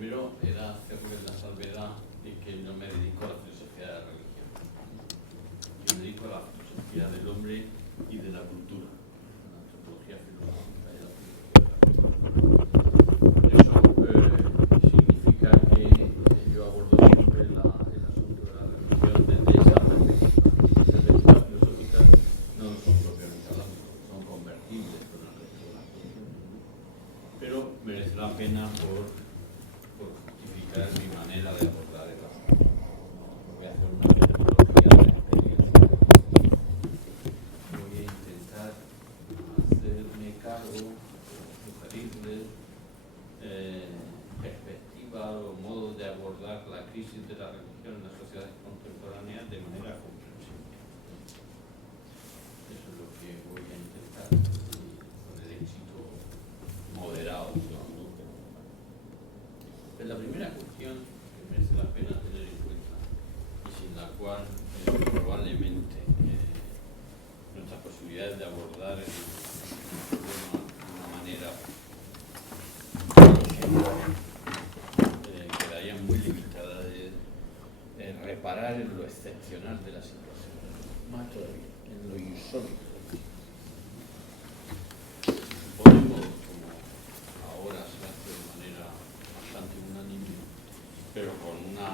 primero era hacerle la salvedad de que yo me dedico a la filosofía de la religión. Yo me dedico a la filosofía del hombre y de la cultura, a la antropología filosófica y a la filosofía de la cultura. Eso significa que yo abordo siempre el asunto de la religión desde esa perspectiva. Esas perspectivas filosóficas no son propiamente hablando, son convertibles con el resto de las cuestiones, ¿no? Pero merece la pena por justificar mi manera de abordar el asunto. Voy a hacer una metodología de la experiencia. Voy a intentar hacerme cargo o sugerirles perspectivas o modos de abordar la crisis de la religión en las sociedades contemporáneas de manera comprensible. Eso es lo que voy a intentar, con el éxito moderado, ¿no? La primera cuestión que merece la pena tener en cuenta y sin la cual probablemente nuestras posibilidades de abordar el problema de una manera quedarían muy limitadas, es reparar en lo excepcional de la situación, más todavía, en lo insólito. Podemos, como ahora se hace de manera bastante unánime, pero con una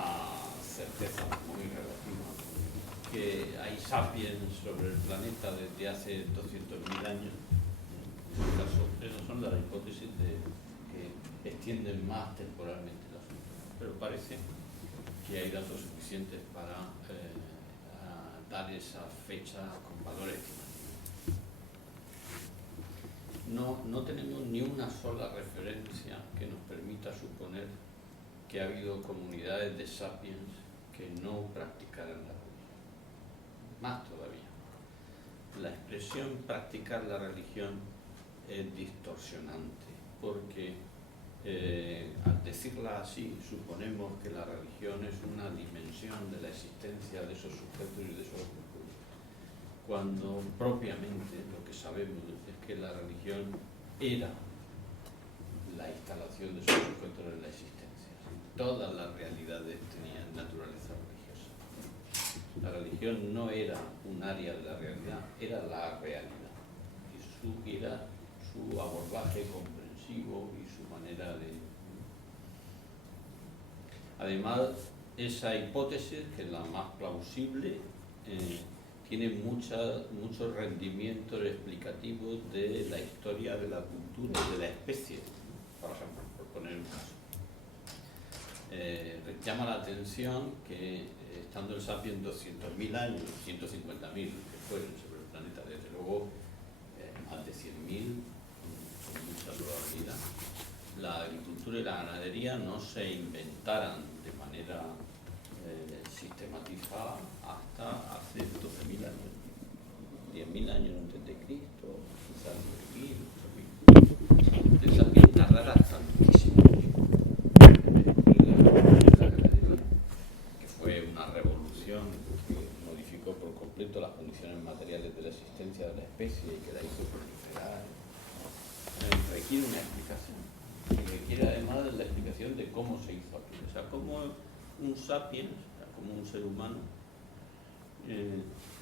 certeza muy relativa, que hay sapiens sobre el planeta desde hace 200.000 años. En este caso, esas son las hipótesis que extienden más temporalmente el asunto, pero parece que hay datos suficientes para dar esa fecha con valor estimativo. No tenemos ni una sola referencia que nos permita suponer que ha habido comunidades de sapiens que no practicaran la religión. Más todavía, la expresión practicar la religión es distorsionante, porque al decirla así suponemos que la religión es una dimensión de la existencia de esos sujetos y de esos grupos, cuando propiamente lo que sabemos es que la religión era la instalación de esos sujetos en la existencia. Todas las realidades tenían naturaleza religiosa. La religión no era un área de la realidad, era la realidad. Y era su abordaje comprensivo y su manera de... Además, esa hipótesis, que es la más plausible, tiene muchos rendimientos explicativos de la historia de la cultura y de la especie, por ejemplo, por poner un caso. Llama la atención que estando el sapiens 200.000 años, 150.000 que fueron sobre el planeta, desde luego más de 100.000 con mucha probabilidad, la agricultura y la ganadería no se inventaran de manera sistematizada hasta hace 12.000 años, 10.000 años antes de Cristo, quizás 9.000, 8.000. El sapiens tardará tantísimo que fue una revolución que modificó por completo las condiciones materiales de la existencia de la especie y que la hizo proliferar. Requiere una explicación, y requiere además la explicación de cómo se hizo aquello, o sea, cómo un sapiens, o sea, como un ser humano,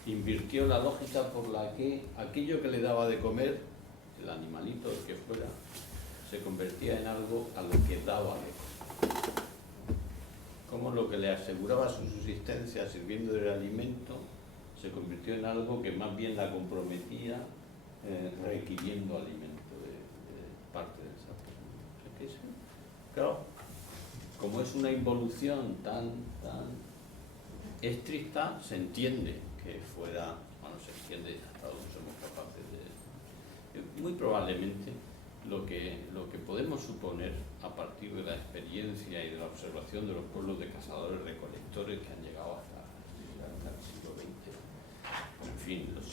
invirtió la lógica por la que aquello que le daba de comer, el animalito, el que fuera, se convertía en algo a lo que daba de comer. Como lo que le aseguraba su subsistencia sirviendo de alimento se convirtió en algo que más bien la comprometía requiriendo alimento de parte del sapiens. O sea que claro, como es una involución tan estricta, se entiende que fuera, bueno, se entiende hasta donde somos capaces de... Muy probablemente lo que podemos suponer a partir de la experiencia y de la observación de los pueblos de cazadores-recolectores que han llegado hasta el siglo XX, en fin, los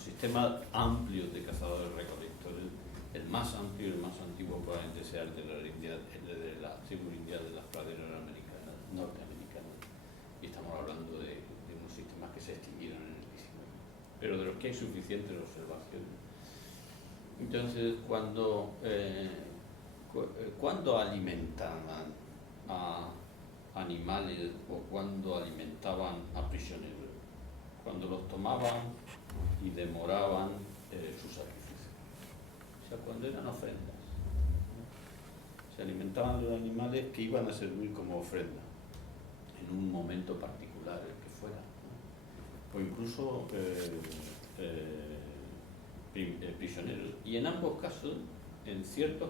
sistemas amplios de cazadores-recolectores, el más amplio y el más antiguo probablemente sea el de las tribus indias de las praderas norteamericanas, y estamos hablando de unos sistemas que se extinguieron en el XIX, pero de los que hay suficientes observaciones. Entonces, cuando ¿Cuándo alimentaban a animales o cuándo alimentaban a prisioneros? Cuando los tomaban y demoraban su sacrificio. O sea, cuando eran ofrendas. Se alimentaban los animales que iban a servir como ofrenda en un momento particular, el que fuera, ¿no? O incluso prisioneros. Y en ambos casos, en ciertas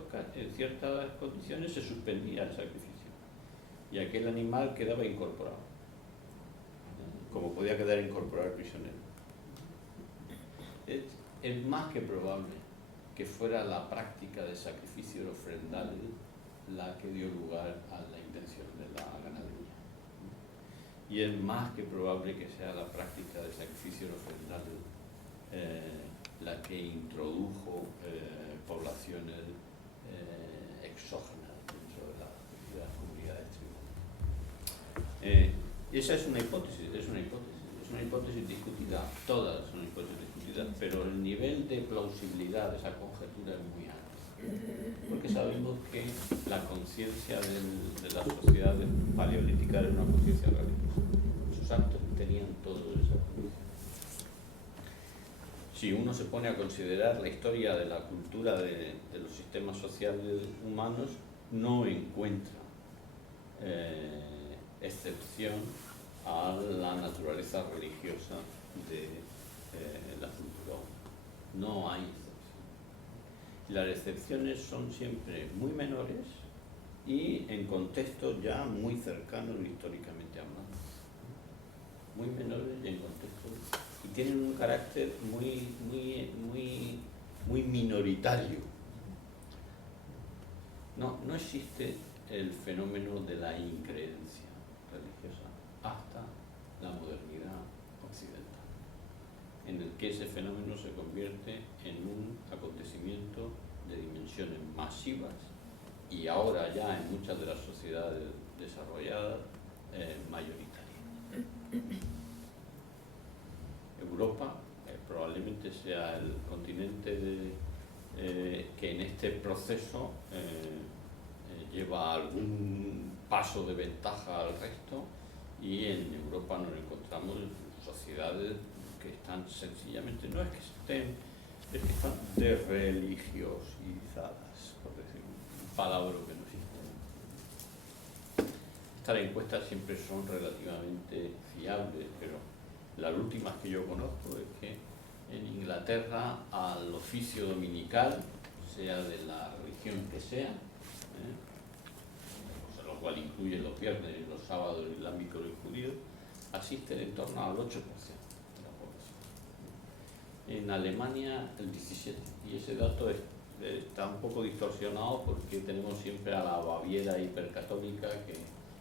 condiciones, se suspendía el sacrificio y aquel animal quedaba incorporado, ¿no? Como podía quedar incorporado el prisionero. Es más que probable que fuera la práctica de sacrificios ofrendales la que dio lugar a la invención de la ganadería. Y es más que probable que sea la práctica de sacrificios ofrendales la que introdujo poblaciones exógenas dentro de las comunidades tribales. Esa es una hipótesis discutida, todas son hipótesis discutidas, pero el nivel de plausibilidad de esa conjetura es muy alto, porque sabemos que la conciencia de las sociedades paleolíticas era una conciencia religiosa. Sus actos tenían todo esa conciencia. Si uno se pone a considerar la historia de la cultura de los sistemas sociales humanos, no encuentra excepción a la naturaleza religiosa de la cultura humana. No hay excepción. Las excepciones son siempre muy menores y en contextos ya muy cercanos históricamente hablando. Muy menores y en contextos, y tienen un carácter muy minoritario. No existe el fenómeno de la increencia religiosa hasta la modernidad occidental, en el que ese fenómeno se convierte en un acontecimiento de dimensiones masivas y ahora ya en muchas de las sociedades desarrolladas mayoritarias. Europa probablemente sea el continente que en este proceso lleva algún paso de ventaja al resto, y en Europa nos encontramos sociedades que están sencillamente, no es que estén, es que están desreligiosizadas, por decir un palabra que no existe. Estas encuestas siempre son relativamente fiables, pero las últimas que yo conozco es que en Inglaterra al oficio dominical, sea de la religión que sea, lo cual incluye los viernes y los sábados islámicos y judíos, asisten en torno al 8% de la población. En Alemania el 17%, y ese dato está un poco distorsionado porque tenemos siempre a la Baviera hipercatólica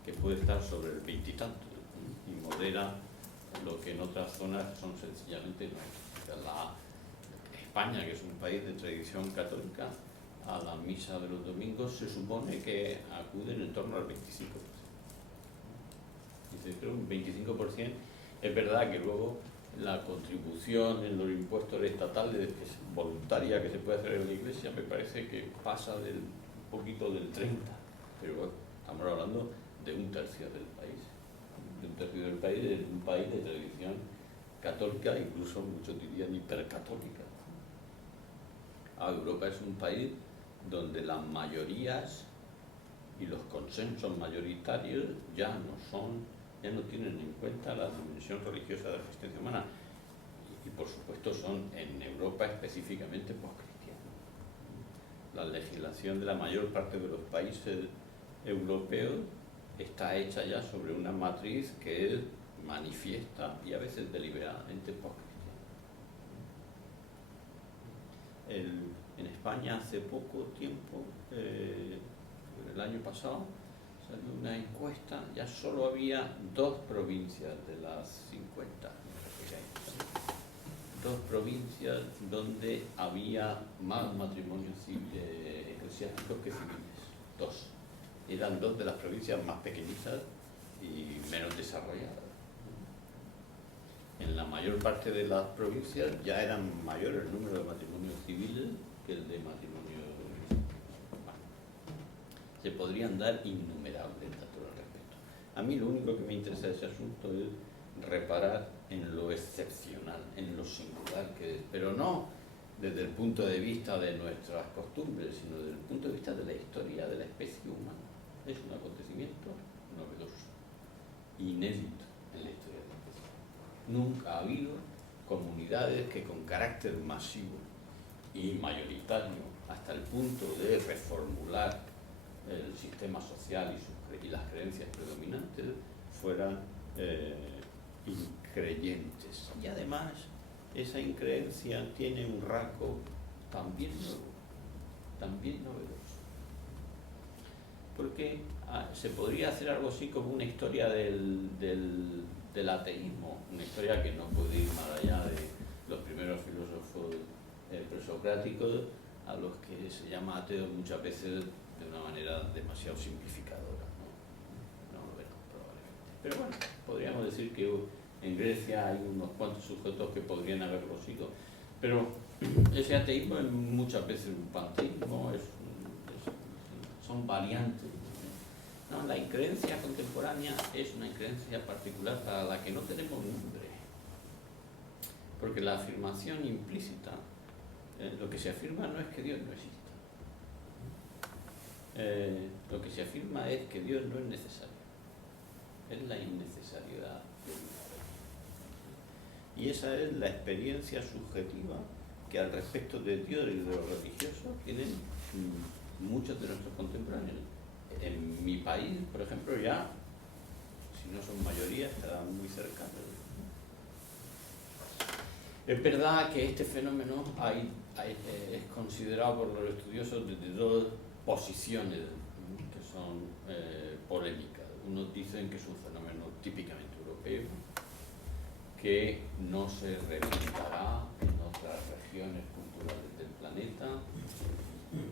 que puede estar sobre el 20 y tanto, y modera lo que en otras zonas son sencillamente no. España, que es un país de tradición católica, a la misa de los domingos se supone que acuden en torno al 25%. Dice, creo un 25%. Es verdad que luego la contribución en los impuestos estatales, que es voluntaria, que se puede hacer en la Iglesia, me parece que pasa un poquito del 30%, pero bueno, estamos hablando de un tercio del país. De un tercio del país, de un país de tradición católica, incluso muchos dirían hipercatólica. Europa es un país donde las mayorías y los consensos mayoritarios ya no tienen en cuenta la dimensión religiosa de la existencia humana, y por supuesto son en Europa específicamente poscristianos. La legislación de la mayor parte de los países europeos está hecha ya sobre una matriz que es manifiesta y a veces deliberadamente poscristiana. En España hace poco tiempo, el año pasado, salió una encuesta, ya solo había 2 provincias de las 50, dos provincias donde había más matrimonios eclesiásticos que civiles. 2. Eran 2 de las provincias más pequeñitas y menos desarrolladas. En la mayor parte de las provincias ya eran mayor el número de matrimonios civiles que el de matrimonios humanos. Se podrían dar innumerables datos al respecto. A mí lo único que me interesa de ese asunto es reparar en lo excepcional, en lo singular que es, pero no desde el punto de vista de nuestras costumbres, sino desde el punto de vista de la historia de la especie humana. Es un acontecimiento novedoso, inédito en la historia de la especie. Nunca ha habido comunidades que con carácter masivo y mayoritario, hasta el punto de reformular el sistema social y las creencias predominantes, fueran increyentes. Y además, esa increencia tiene un rasgo también nuevo, también novedoso. Porque se podría hacer algo así como una historia del ateísmo, una historia que no puede ir más allá de los primeros filósofos presocráticos, a los que se llama ateos muchas veces de una manera demasiado simplificadora, no lo verán probablemente. Pero bueno, podríamos decir que en Grecia hay unos cuantos sujetos que podrían haberlo sido, pero ese ateísmo es muchas veces un panteísmo, son variantes. No, la increencia contemporánea es una increencia particular para la que no tenemos nombre, porque la afirmación implícita, lo que se afirma no es que Dios no exista, lo que se afirma es que Dios no es necesario, es la innecesariedad de Dios. Y esa es la experiencia subjetiva que al respecto de Dios y de lo religioso tienen muchos de nuestros contemporáneos. En mi país, por ejemplo, ya, si no son mayoría, estarán muy cercanos. Es verdad que este fenómeno es considerado por los estudiosos desde dos posiciones que son polémicas. Unos dicen que es un fenómeno típicamente europeo, que no se replicará en otras regiones culturales del planeta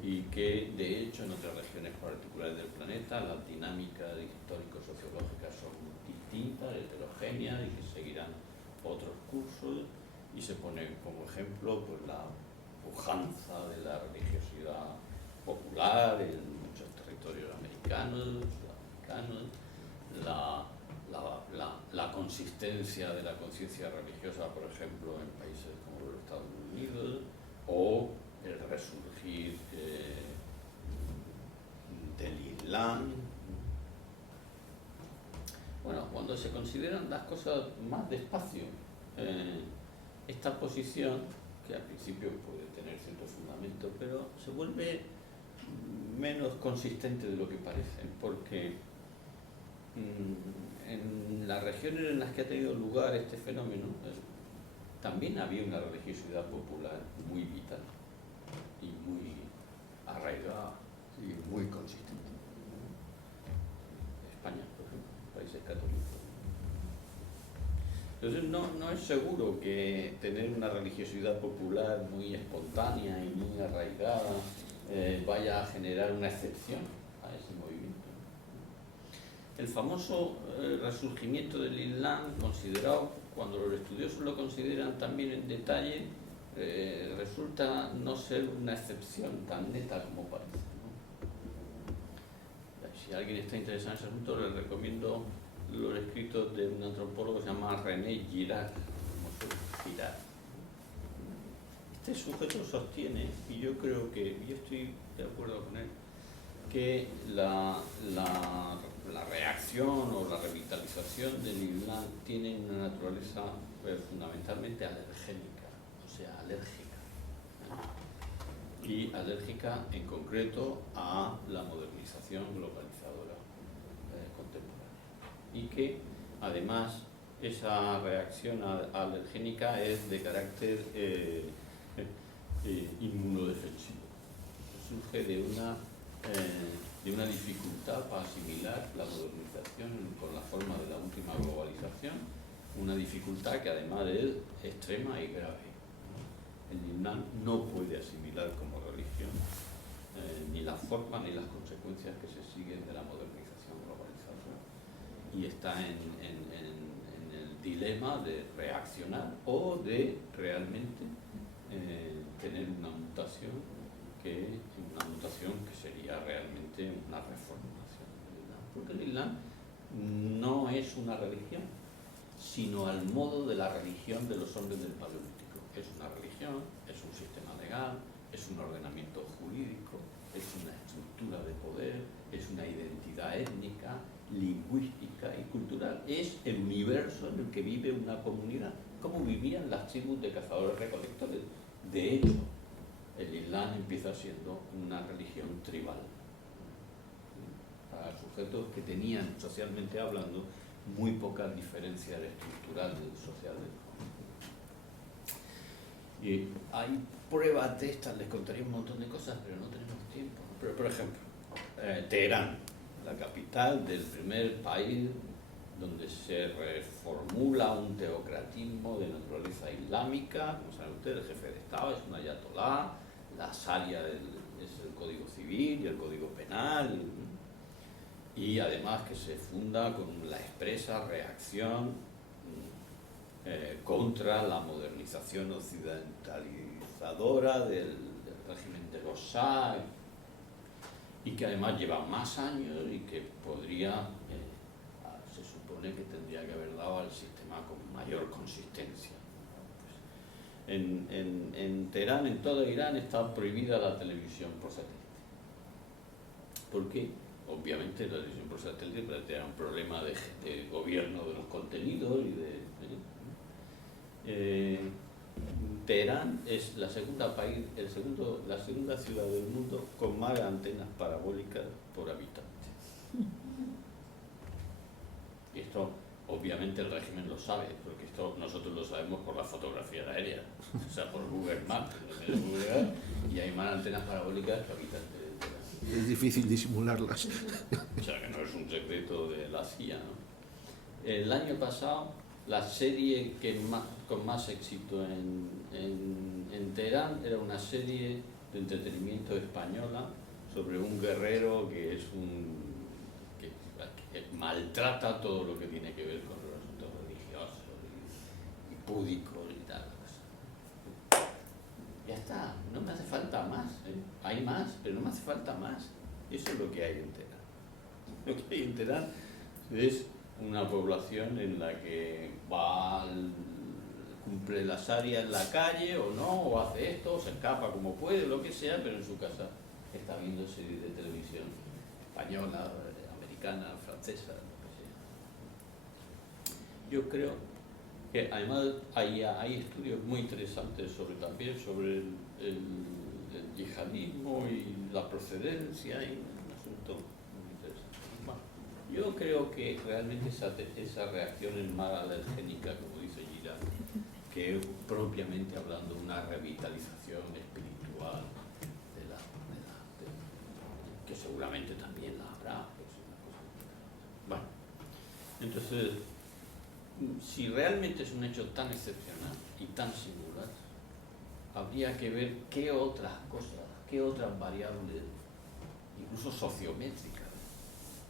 y que de hecho en otras regiones particulares del planeta las dinámicas histórico-sociológicas son distintas, heterogéneas y que seguirán otros cursos, y se pone como ejemplo pues, la pujanza de la religiosidad popular en muchos territorios americanos, sudamericanos, la consistencia de la conciencia religiosa, por ejemplo, en países como los Estados Unidos, o el resurgir del Islam. Bueno, cuando se consideran las cosas más despacio, esta posición, que al principio puede tener cierto fundamento, pero se vuelve menos consistente de lo que parece, porque en las regiones en las que ha tenido lugar este fenómeno también había una religiosidad popular muy vital y muy arraigada y muy consistente. España, por ejemplo, países católicos. Entonces no es seguro que tener una religiosidad popular muy espontánea y muy arraigada vaya a generar una excepción a ese movimiento. El famoso resurgimiento del Islam, considerado, cuando los estudiosos lo consideran también en detalle, resulta no ser una excepción tan neta como parece, ¿no? Si alguien está interesado en ese asunto, les recomiendo los escritos de un antropólogo que se llama René Girard. Este sujeto sostiene, y yo creo que, y estoy de acuerdo con él, que la reacción o la revitalización del Islam tiene una naturaleza fundamentalmente alergénica, o sea, alérgica. Y alérgica en concreto a la modernización globalizadora contemporánea. Y que además esa reacción alergénica es de carácter inmunodefensivo. Surge de una dificultad para asimilar la modernización con la forma de la última globalización, una dificultad que además es extrema y grave. El Islam no puede asimilar como religión ni la forma ni las consecuencias que se siguen de la modernización globalizadora, y está en el dilema de reaccionar o de realmente tener una mutación que una mutación que sería realmente una reformulación del Islam. Porque el Islam no es una religión, sino al modo de la religión de los hombres del Paleolítico. Es una religión, es un sistema legal, es un ordenamiento jurídico, es una estructura de poder, es una identidad étnica, lingüística y cultural. Es el universo en el que vive una comunidad, como vivían las tribus de cazadores-recolectores. De hecho, el Islam empieza siendo una religión tribal, para sujetos que tenían, socialmente hablando, muy pocas diferencias estructurales sociales. Y hay pruebas de estas, les contaría un montón de cosas, pero no tenemos tiempo. Pero, por ejemplo, Teherán, la capital del primer país donde se reformula un teocratismo de naturaleza islámica. Como saben ustedes, el jefe de Estado es un ayatolá, la sharia es el código civil y el código penal, y además que se funda con la expresa reacción contra la modernización occidentalizadora del régimen de los Shah, y que además lleva más años y que podría, se supone que tendría que haber dado al sistema con mayor consistencia. Pues, en Teherán, en todo Irán, está prohibida la televisión por satélite. ¿Por qué? Obviamente la televisión por satélite plantea un problema de gobierno de los contenidos y Teherán es la segunda ciudad del mundo con más antenas parabólicas por habitante. Y esto, obviamente, el régimen lo sabe, porque esto nosotros lo sabemos por la fotografía aérea, o sea, por Google Maps, y hay más antenas parabólicas que habitantes de Teherán. Es difícil disimularlas. O sea, que no es un secreto de la CIA, ¿no? El año pasado, la serie con más éxito en Teherán era una serie de entretenimiento española sobre un guerrero que maltrata todo lo que tiene que ver con los asuntos religiosos y púdicos y tal. Ya está, no me hace falta más. Hay más, pero no me hace falta más. Eso es lo que hay en Teherán. Lo que hay en Teherán es una población en la que cumple la sharia en la calle o no, o hace esto, o se escapa como puede, lo que sea, pero en su casa está viendo series de televisión española, americana, francesa, lo que sea. Yo creo que además hay estudios muy interesantes también sobre el yihadismo y la procedencia, y un asunto muy interesante. Bueno, yo creo que realmente esa reacción es más alergénica, como dice Girard, que es propiamente hablando una revitalización espiritual de la moneda, que seguramente también la habrá. Pues una cosa. Bueno, entonces, si realmente es un hecho tan excepcional y tan singular, habría que ver qué otras cosas, qué otras variables, incluso sociométricas,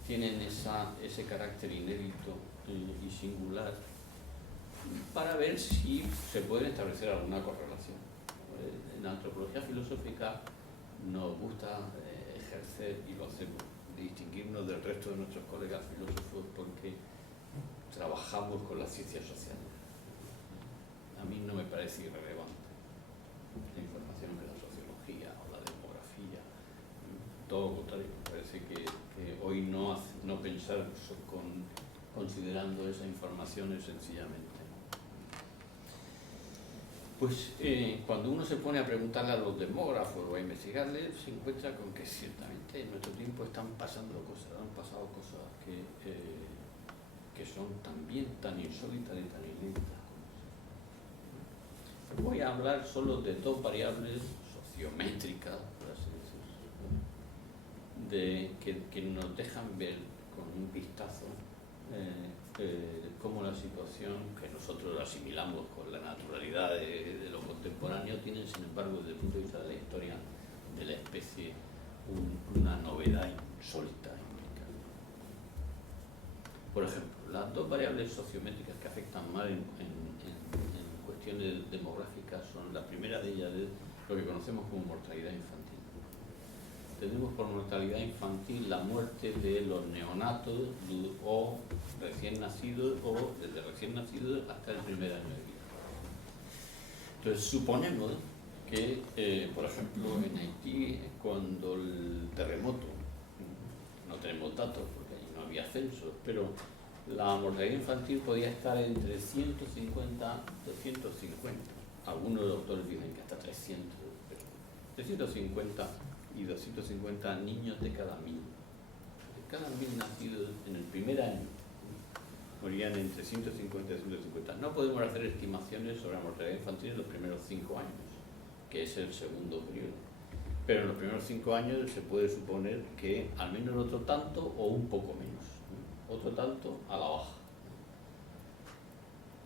tienen ese carácter inédito y singular, para ver si se puede establecer alguna correlación. En la antropología filosófica nos gusta ejercer, y lo hacemos, distinguirnos del resto de nuestros colegas filósofos porque trabajamos con las ciencias sociales. A mí no me parece irrelevante la información que la sociología o la demografía, todo lo contrario, me parece que hoy no pensar considerando esa información es sencillamente. Pues cuando uno se pone a preguntarle a los demógrafos o a investigarles, se encuentra con que ciertamente en nuestro tiempo han pasado cosas que son también tan insólitas y tan inéditas. Voy a hablar solo de dos variables sociométricas, por así decirlo, que nos dejan ver con un vistazo cómo la situación, que nosotros asimilamos con la naturalidad de lo contemporáneo, tiene, sin embargo, desde el punto de vista de la historia de la especie, una novedad insólita. Por ejemplo, las dos variables sociométricas que afectan más en cuestiones demográficas son, la primera de ellas es lo que conocemos como mortalidad infantil. entendemos por mortalidad infantil la muerte de los neonatos o recién nacidos o desde recién nacidos hasta el primer año de vida. Entonces suponemos que, por ejemplo, en Haití, cuando el terremoto, no tenemos datos porque ahí no había censos, pero la mortalidad infantil podía estar entre 150 y 250. Algunos autores dicen que hasta 300, pero 350 y 250 niños de cada 1000. De cada 1000 nacidos en el primer año morían entre 150 y 250. No podemos hacer estimaciones sobre la mortalidad infantil en los primeros 5 años, que es el segundo periodo. Pero en los primeros 5 años se puede suponer que al menos otro tanto o un poco menos, otro tanto a la baja.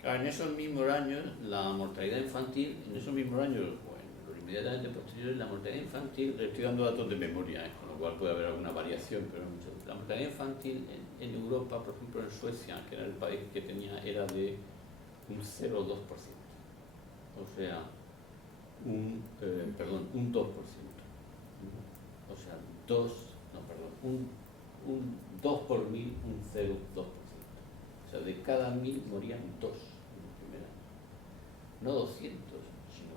Claro, en esos mismos años, la mortalidad infantil, en esos mismos años, bueno, los inmediatamente posteriores, la mortalidad infantil, le estoy dando datos de memoria, con lo cual puede haber alguna variación, pero la mortalidad infantil en Europa, por ejemplo en Suecia, que era el país que tenía, era de un 0,2%. O sea, un 2%. O sea, un 2 por 1000, un 0,2%. O sea, de cada 1000 morían 2 en el primer año. No 200, sino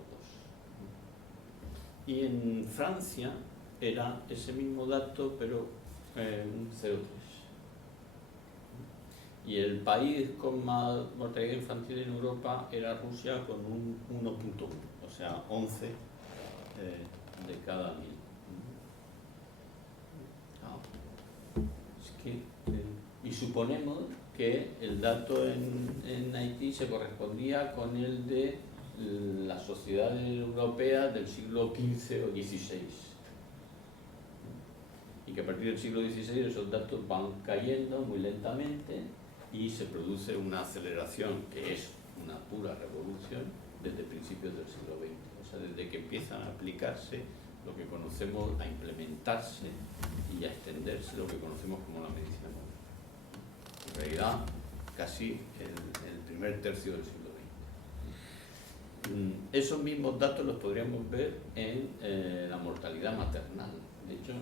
2. Y en Francia era ese mismo dato, pero un 0,3. Y el país con más mortalidad infantil en Europa era Rusia con un 1,1, o sea, 11 de cada 1000. Y suponemos que el dato en Haití se correspondía con el de las sociedades europeas del siglo XV o XVI. Y que a partir del siglo XVI esos datos van cayendo muy lentamente y se produce una aceleración que es una pura revolución desde principios del siglo XX. O sea, desde que empiezan a aplicarse lo que conocemos, a implementarse y a extenderse lo que conocemos como la medicina moderna. En realidad, casi el primer tercio del siglo XX. Esos mismos datos los podríamos ver en la mortalidad maternal. De hecho,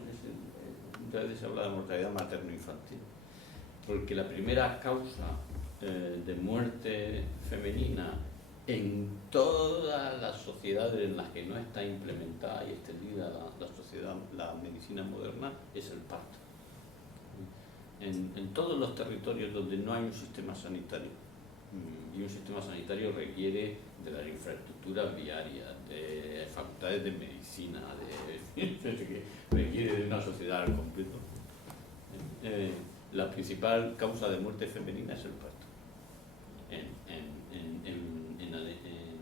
muchas veces se habla de mortalidad materno-infantil, porque la primera causa de muerte femenina en todas las sociedades en las que no está implementada y extendida la medicina moderna es el parto. En todos los territorios donde no hay un sistema sanitario, y un sistema sanitario requiere de las infraestructuras viarias, de facultades de medicina, requiere de una sociedad al completo. La principal causa de muerte femenina es el parto.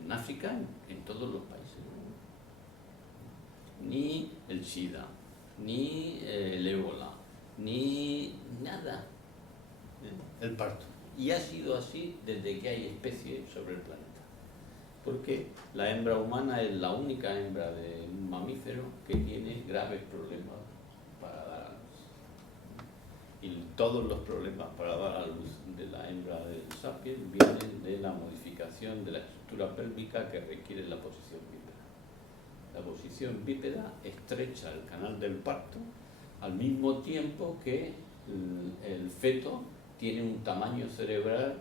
En África, en todos los países. Ni el SIDA, ni el ébola, ni nada. El parto. Y ha sido así desde que hay especies sobre el planeta. Porque la hembra humana es la única hembra de un mamífero que tiene graves problemas para dar a luz. Y todos los problemas para dar a luz de la hembra del sapiens vienen de la modificación de la estructura pélvica que requiere la posición bípeda. La posición bípeda estrecha el canal del parto al mismo tiempo que el feto tiene un tamaño cerebral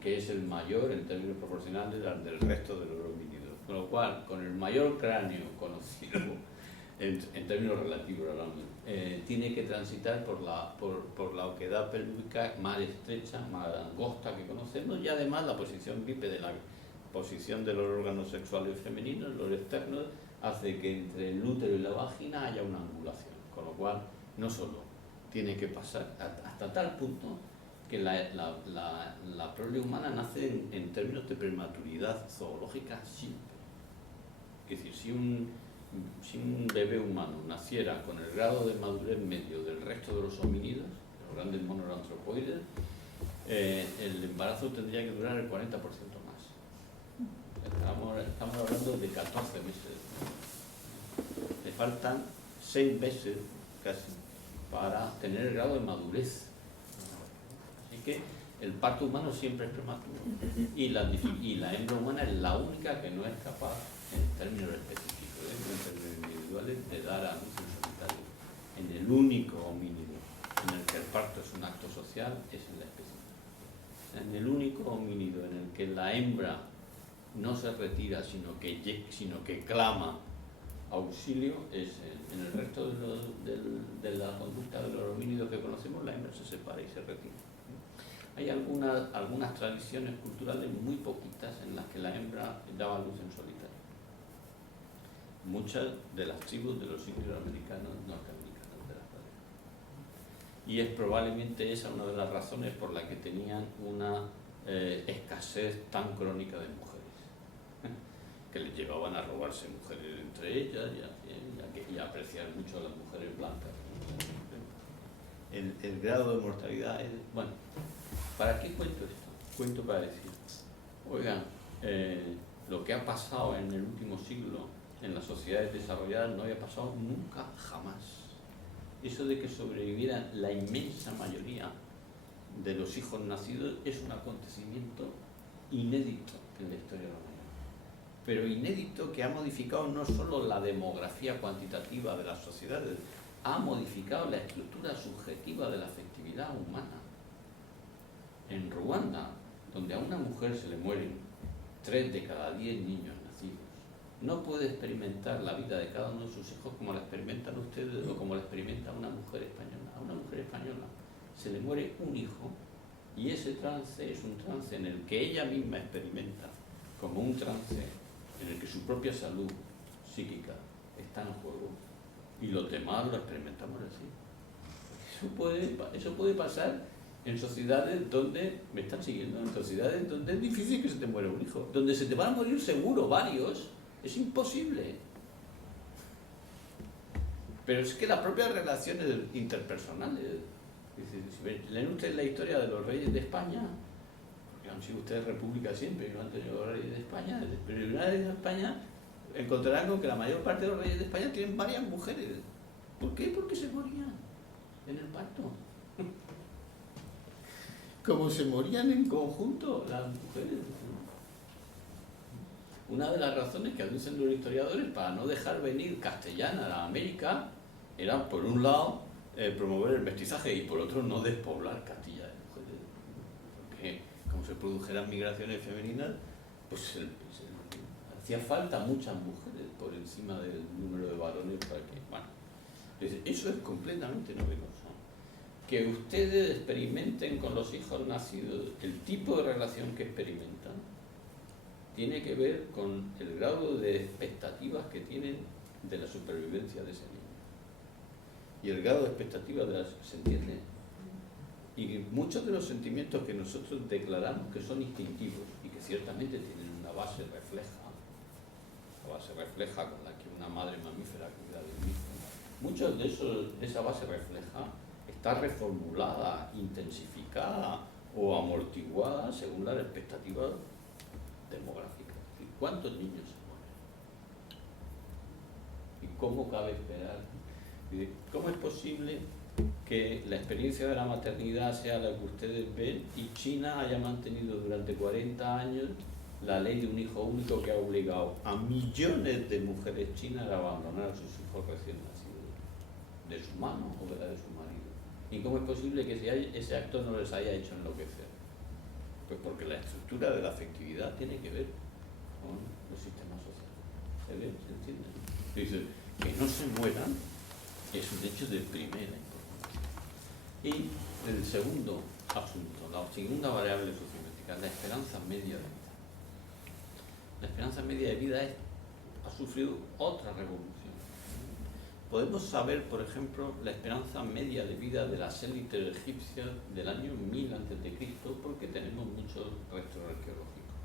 que es el mayor en términos proporcionales al del resto de los homínidos. Con lo cual, con el mayor cráneo conocido en términos relativos, tiene que transitar por la oquedad pélvica más estrecha, más angosta que conocemos, y además la posición bípeda, la posición de los órganos sexuales femeninos, los externos, hace que entre el útero y la vagina haya una angulación, con lo cual no solo tiene que pasar hasta tal punto que la prole humana nace en términos de prematuridad zoológica simple. Es decir, si un bebé humano naciera con el grado de madurez medio del resto de los homínidos, los grandes monos antropoides, el embarazo tendría que durar el 40% más. Estamos hablando de 14 meses. Le faltan 6 meses casi para tener el grado de madurez. Así que el parto humano siempre es prematuro y la hembra humana es la única que no es capaz, en términos específicos, en términos individuales, de dar a luz en solitario. en el único homínido en el que el parto es un acto social, es en la especie humana. En el único homínido en el que la hembra no se retira, sino que clama auxilio, es en el resto de la conducta de los homínidos que conocemos, la hembra se separa y se retira. Hay algunas tradiciones culturales muy poquitas en las que la hembra daba luz en solitario. Muchas de las tribus de los indios americanos norteamericanos de las praderas. Y es probablemente esa una de las razones por las que tenían una escasez tan crónica de mujeres, que les llevaban a robarse mujeres entre ellas y a apreciar mucho a las mujeres blancas. El grado de mortalidad es... Bueno, ¿para qué cuento esto? Cuento para decir, oigan, lo que ha pasado en el último siglo en las sociedades desarrolladas no había pasado nunca, jamás. Eso de que sobrevivieran la inmensa mayoría de los hijos nacidos es un acontecimiento inédito en la historia de la humanidad. Pero inédito que ha modificado no solo la demografía cuantitativa de las sociedades, ha modificado la estructura subjetiva de la afectividad humana. En Ruanda, donde a una mujer se le mueren 3 de cada 10 niños nacidos, no puede experimentar la vida de cada uno de sus hijos como la experimentan ustedes o como la experimenta una mujer española. A una mujer española se le muere un hijo y ese trance es un trance en el que ella misma experimenta como un trance en el que su propia salud psíquica está en juego y los demás lo experimentamos así. Eso puede pasar en sociedades donde, me están siguiendo, en sociedades donde es difícil que se te muera un hijo, donde se te van a morir seguro varios, es imposible. Pero es que las propias relaciones interpersonales, si leen ustedes la historia de los reyes de España, porque han sido ustedes república siempre y no han tenido reyes de España, pero en una de España encontrarán con que la mayor parte de los reyes de España tienen varias mujeres. ¿Por qué? Porque se morían en el parto. Como se morían en conjunto las mujeres. Una de las razones que aducen los historiadores para no dejar venir castellana a América era, por un lado, promover el mestizaje y por otro, no despoblar Castilla de mujeres. Porque como se produjeran migraciones femeninas, pues hacía falta muchas mujeres por encima del número de varones para que... Bueno, entonces, eso es completamente novedoso. Que ustedes experimenten con los hijos nacidos el tipo de relación que experimentan tiene que ver con el grado de expectativas que tienen de la supervivencia de ese niño. Y el grado de expectativas de las... ¿Se entiende? Y muchos de los sentimientos que nosotros declaramos que son instintivos y que ciertamente tienen una base refleja, la base refleja con la que una madre mamífera cuida del hijo, muchos de esa base refleja está reformulada, intensificada o amortiguada según las expectativas demográficas. ¿Cuántos niños se mueren? ¿Y cómo cabe esperar? ¿Cómo es posible que la experiencia de la maternidad sea la que ustedes ven y China haya mantenido durante 40 años la ley de un hijo único que ha obligado a millones de mujeres chinas a abandonar a sus hijos recién nacidos, de su mano o de la de su marido? ¿Y cómo es posible que ese acto no les haya hecho enloquecer? Pues porque la estructura de la afectividad tiene que ver con los sistemas sociales. ¿Se ve? ¿Se entiende? Dice, que no se mueran es un hecho de primera importancia. Y el segundo asunto, la segunda variable sociométrica, la esperanza media de vida. La esperanza media de vida ha sufrido otra revolución. Podemos saber, por ejemplo, la esperanza media de vida de las élites egipcias del año 1000 a.C. porque tenemos muchos restos arqueológicos.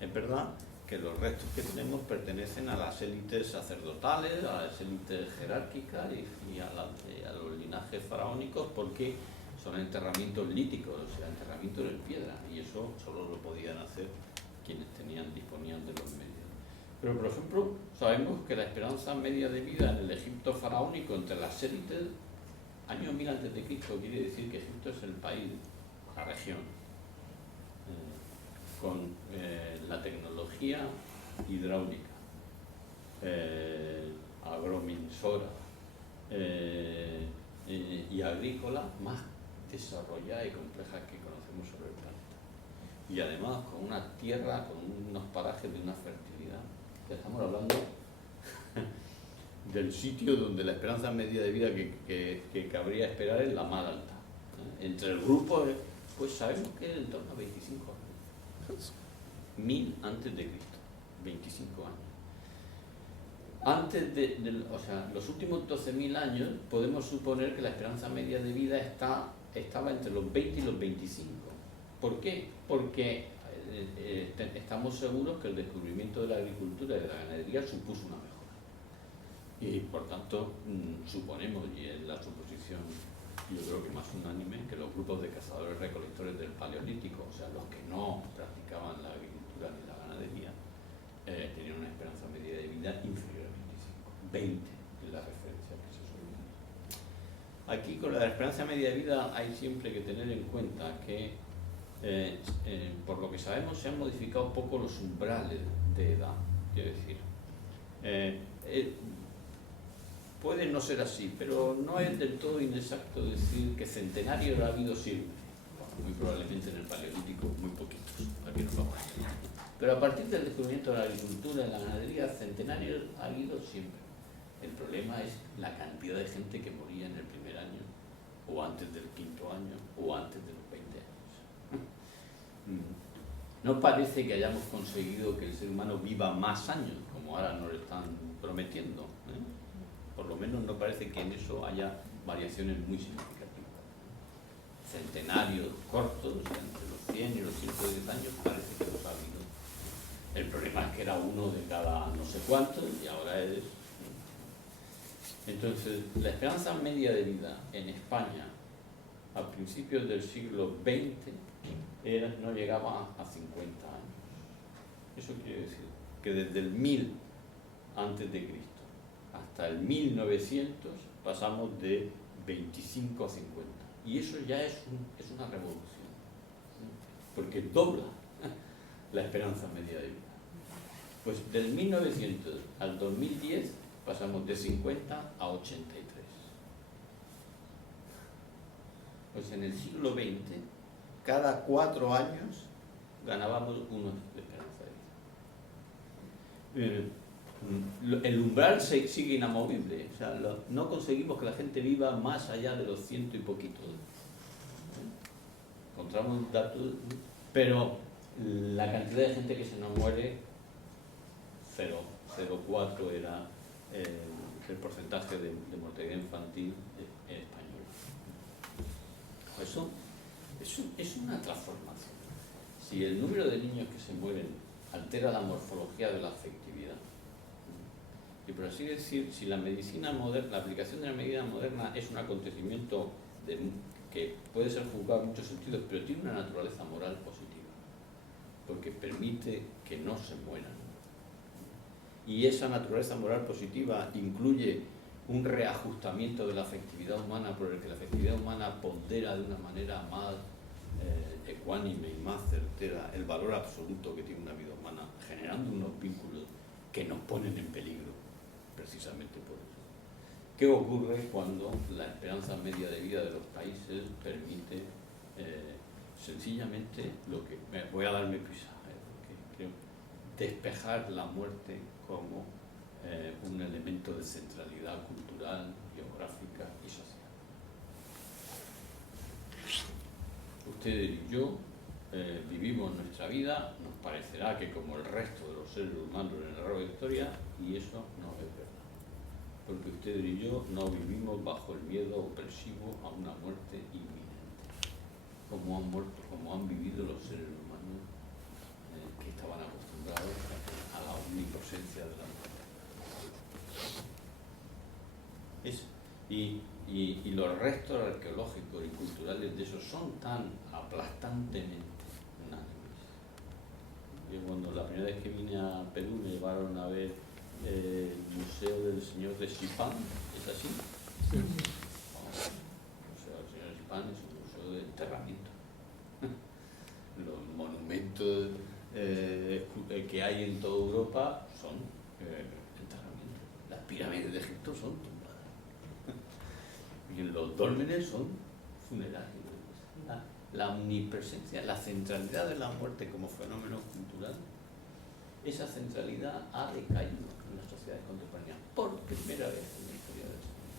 Es verdad que los restos que tenemos pertenecen a las élites sacerdotales, a las élites jerárquicas y a los linajes faraónicos porque son enterramientos líticos, o sea, enterramientos en piedra, y eso solo lo podían hacer quienes disponían de los medios. Pero, por ejemplo, sabemos que la esperanza media de vida en el Egipto faraónico entre las élites, año 1000 a.C., quiere decir que Egipto es el país, la región, con la tecnología hidráulica, agrominsora, y agrícola más desarrollada y compleja que conocemos sobre el planeta. Y además con una tierra, con unos parajes de una fertilidad. Ya estamos hablando del sitio donde la esperanza media de vida que cabría esperar es la más alta. Entre el grupo, pues sabemos que es en torno a 25 años. 1000 antes de Cristo, 25 años. Antes o sea, los últimos 12.000 años podemos suponer que la esperanza media de vida estaba entre los 20 y los 25. ¿Por qué? Porque estamos seguros que el descubrimiento de la agricultura y de la ganadería supuso una mejora. Y por tanto, suponemos, y es la suposición, yo creo que más unánime, que los grupos de cazadores recolectores del Paleolítico, o sea, los que no practicaban la agricultura ni la ganadería, tenían una esperanza media de vida inferior a 25. 20 es la referencia que se suele dar. Aquí con la esperanza media de vida hay siempre que tener en cuenta que por lo que sabemos se han modificado un poco los umbrales de edad, quiero decir. Puede no ser así, pero no es del todo inexacto decir que centenarios ha habido siempre. Bueno, muy probablemente en el Paleolítico muy poquitos, aquí nos vamos a decir. Pero a partir del descubrimiento de la agricultura y la ganadería, centenarios ha habido siempre. El problema es la cantidad de gente que moría en el primer año, o antes del quinto año, o antes de los 20 años. No parece que hayamos conseguido que el ser humano viva más años, como ahora nos lo están prometiendo. Por lo menos no parece que en eso haya variaciones muy significativas. Centenarios cortos, entre los 100 y los 110 años, parece que los ha habido. El problema es que era uno de cada no sé cuántos y ahora es... Entonces, la esperanza media de vida en España a principios del siglo XX no llegaba a 50 años. Eso quiere decir que desde el 1000 antes de Cristo hasta el 1900 pasamos de 25 a 50. Y eso ya es una revolución, porque dobla la esperanza media de vida. Pues del 1900 al 2010 pasamos de 50 a 83. Pues en el siglo XX, cada 4 años ganábamos uno de esperanza de vida. El umbral sigue inamovible, o sea, no conseguimos que la gente viva más allá de los 100 y poquitos. Encontramos datos, pero la cantidad de gente que se nos muere, 0,04 era el porcentaje de mortalidad infantil español. Eso es una transformación. Si el número de niños que se mueren altera la morfología de la afectividad, y por así decir, si la medicina moderna, la aplicación de la medicina moderna es un acontecimiento que puede ser juzgado en muchos sentidos, pero tiene una naturaleza moral positiva, porque permite que no se mueran. Y esa naturaleza moral positiva incluye un reajustamiento de la afectividad humana, por el que la afectividad humana pondera de una manera más ecuánime y más certera el valor absoluto que tiene una vida humana, generando unos vínculos que nos ponen en peligro, precisamente por eso. ¿Qué ocurre cuando la esperanza media de vida de los países permite sencillamente lo que... voy a darme prisa, porque creo despejar la muerte como un elemento de centralidad cultural, geográfica y social. Ustedes y yo vivimos nuestra vida, nos parecerá que como el resto de los seres humanos en el largo de la historia, y eso no es verdad. Porque ustedes y yo no vivimos bajo el miedo opresivo a una muerte inminente, como han vivido los seres humanos que estaban acostumbrados a la omnipresencia de la muerte. Y los restos arqueológicos y culturales de esos son tan aplastantemente unánimes. Yo cuando la primera vez que vine a Perú me llevaron a ver el Museo del Señor de Xipán, ¿es así? Sí. El Museo del Señor de Xipán es un museo de enterramiento. Los monumentos que hay en toda Europa son enterramientos. Las pirámides de Egipto son tumbadas. en los dólmenes son funerarios. La omnipresencia, la centralidad de la muerte como fenómeno cultural, esa centralidad ha decaído en las sociedades contemporáneas por primera vez en la historia del ser humano.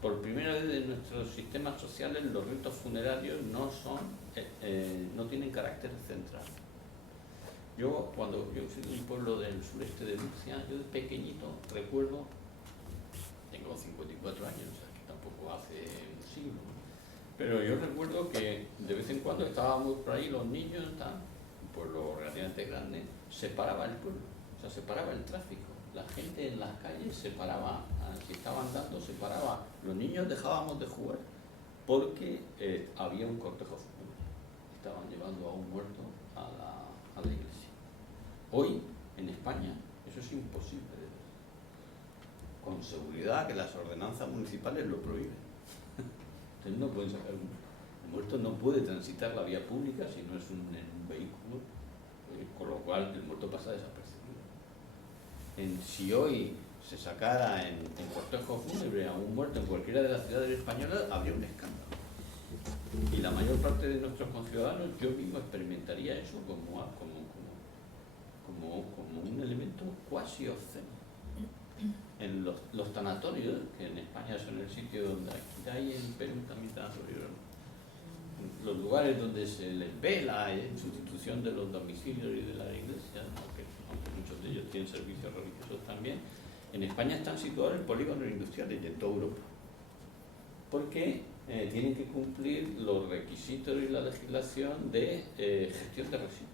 Por primera vez en nuestros sistemas sociales los ritos funerarios no tienen carácter central. Yo soy de un pueblo del sureste de Murcia, yo de pequeñito recuerdo, tengo 54 años, o sea que tampoco hace un siglo, pero yo recuerdo que de vez en cuando estábamos por ahí los niños, un pueblo relativamente grande, se paraba el pueblo, o sea, se paraba el tráfico, la gente en las calles se paraba, si estaban andando se paraba, los niños dejábamos de jugar porque había un cortejo fúnebre, estaban llevando a un muerto a la iglesia. Hoy, en España, eso es imposible, con seguridad que las ordenanzas municipales lo prohíben. Entonces no pueden sacar un muerto. El muerto no puede transitar la vía pública si no es en un vehículo, con lo cual el muerto pasa desapercibido. Si hoy se sacara en cortejo fúnebre a un muerto en cualquiera de las ciudades españolas, habría un escándalo. Y la mayor parte de nuestros conciudadanos, yo mismo experimentaría eso como un elemento cuasi obsceno. En los tanatorios, que en España son el sitio donde hay en Perú también tanatorios, los lugares donde se les vela en sustitución de los domicilios y de la iglesia, aunque muchos de ellos tienen servicios religiosos también, en España están situados en polígonos industriales y en toda Europa, porque tienen que cumplir los requisitos y la legislación de gestión de residuos.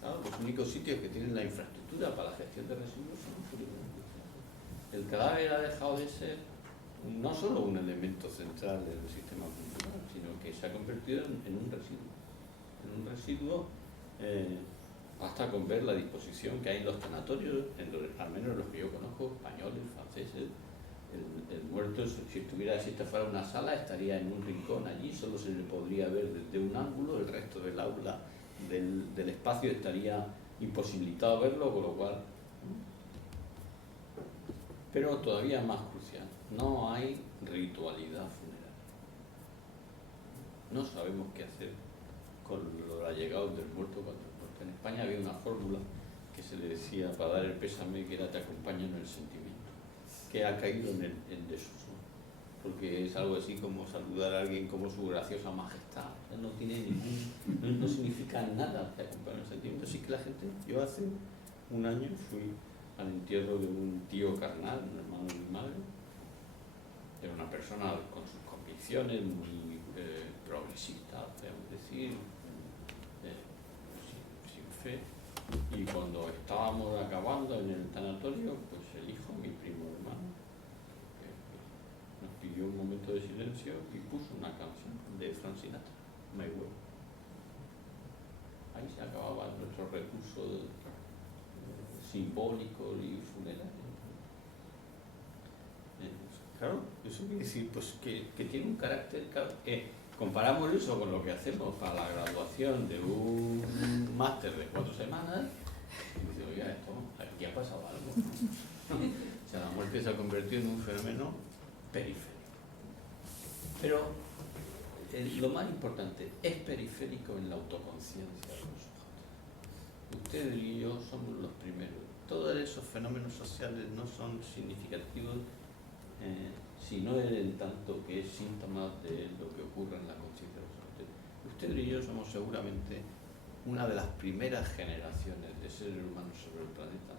Claro, los únicos sitios que tienen la infraestructura para la gestión de residuos son los polígonos industriales. El cadáver ha dejado de ser no solo un elemento central del sistema cultural, sino que se ha convertido en un residuo. En un residuo, basta con ver la disposición que hay en los tanatorios, al menos los que yo conozco, españoles, franceses. El muerto, si esta fuera una sala, estaría en un rincón allí, solo se le podría ver desde un ángulo, el resto del aula del espacio estaría imposibilitado verlo, con lo cual. Pero todavía más crucial, no hay ritualidad funeraria. No sabemos qué hacer con los allegados del muerto cuando el muerto. En España había una fórmula que se le decía para dar el pésame, que era te acompaña en el sentimiento, que ha caído en desuso, porque es algo así como saludar a alguien como su graciosa majestad. No tiene no significa nada te acompaña en el sentimiento. Así que la gente, yo hace un año fui al entierro de un tío carnal, un hermano de mi madre. Era una persona con sus convicciones, muy progresista, podemos decir, sin fe. Y cuando estábamos acabando en el tanatorio, pues el hijo, mi primo hermano, nos pidió un momento de silencio y puso una canción de Frank Sinatra, My Way. Ahí se acababa nuestro recurso simbólico y funerario. Claro, eso quiere decir pues, que tiene un carácter, claro, comparamos eso con lo que hacemos para la graduación de un máster de 4 semanas y dice, oiga, esto aquí ha pasado algo. O sea, la muerte se ha convertido en un fenómeno periférico. Pero lo más importante, es periférico en la autoconciencia de los sujetos. Ustedes y yo somos los primeros. Todos esos fenómenos sociales no son significativos sino en tanto que es síntoma de lo que ocurre en la conciencia de los sujetos. Ustedes y yo somos seguramente una de las primeras generaciones de seres humanos sobre el planeta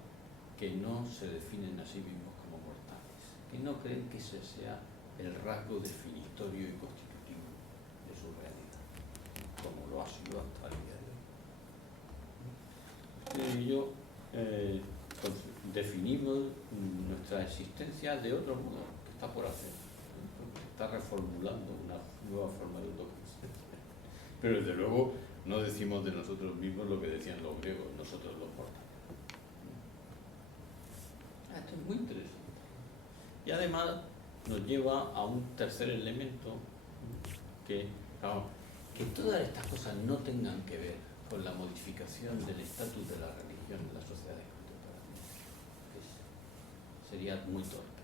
que no se definen a sí mismos como mortales, que no creen que ese sea el rasgo definitorio y constitutivo de su realidad, como lo ha sido hasta el día de hoy. Ustedes y yo definimos nuestra existencia de otro modo, que está por hacer, porque se está reformulando una nueva forma de autoconciencia. Pero desde luego no decimos de nosotros mismos lo que decían los griegos, nosotros los mortales. Esto es muy interesante. Y además nos lleva a un tercer elemento que todas estas cosas no tengan que ver con la modificación del estatus de la religión en las sociedades contemporáneas. Sería muy torpe.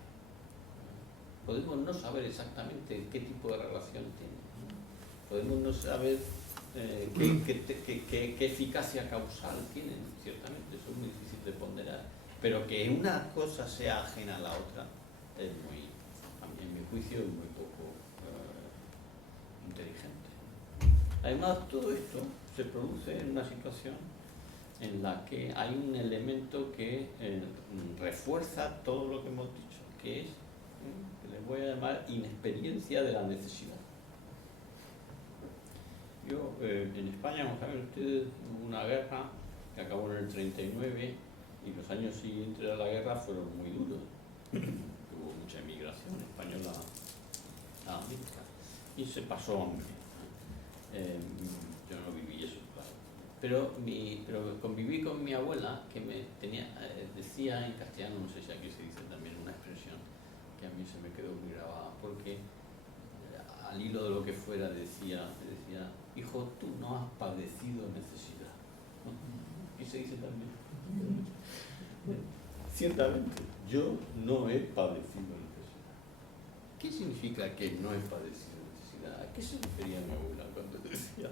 podemos no saber exactamente qué tipo de relación tiene, ¿no? Podemos no saber qué eficacia causal tienen, ciertamente, eso es muy difícil de ponderar, pero que una cosa sea ajena a la otra es muy, en mi juicio, es muy poco inteligente. Además, todo esto se produce en una situación en la que hay un elemento que refuerza todo lo que hemos dicho, que es, que les voy a llamar inexperiencia de la necesidad. Yo, en España, como saben ustedes, hubo una guerra que acabó en el 39 y los años siguientes a la guerra fueron muy duros. Hubo mucha emigración española a América y se pasó hambre. Yo no viví eso, claro. Pero conviví con mi abuela que me decía en castellano, no sé si aquí se dice también una expresión que a mí se me quedó muy grabada, porque al hilo de lo que fuera decía, hijo, tú no has padecido necesidad. ¿Qué se dice también? Ciertamente, yo no he padecido necesidad. ¿Qué significa que no he padecido necesidad? ¿A qué se refería mi abuela cuando decía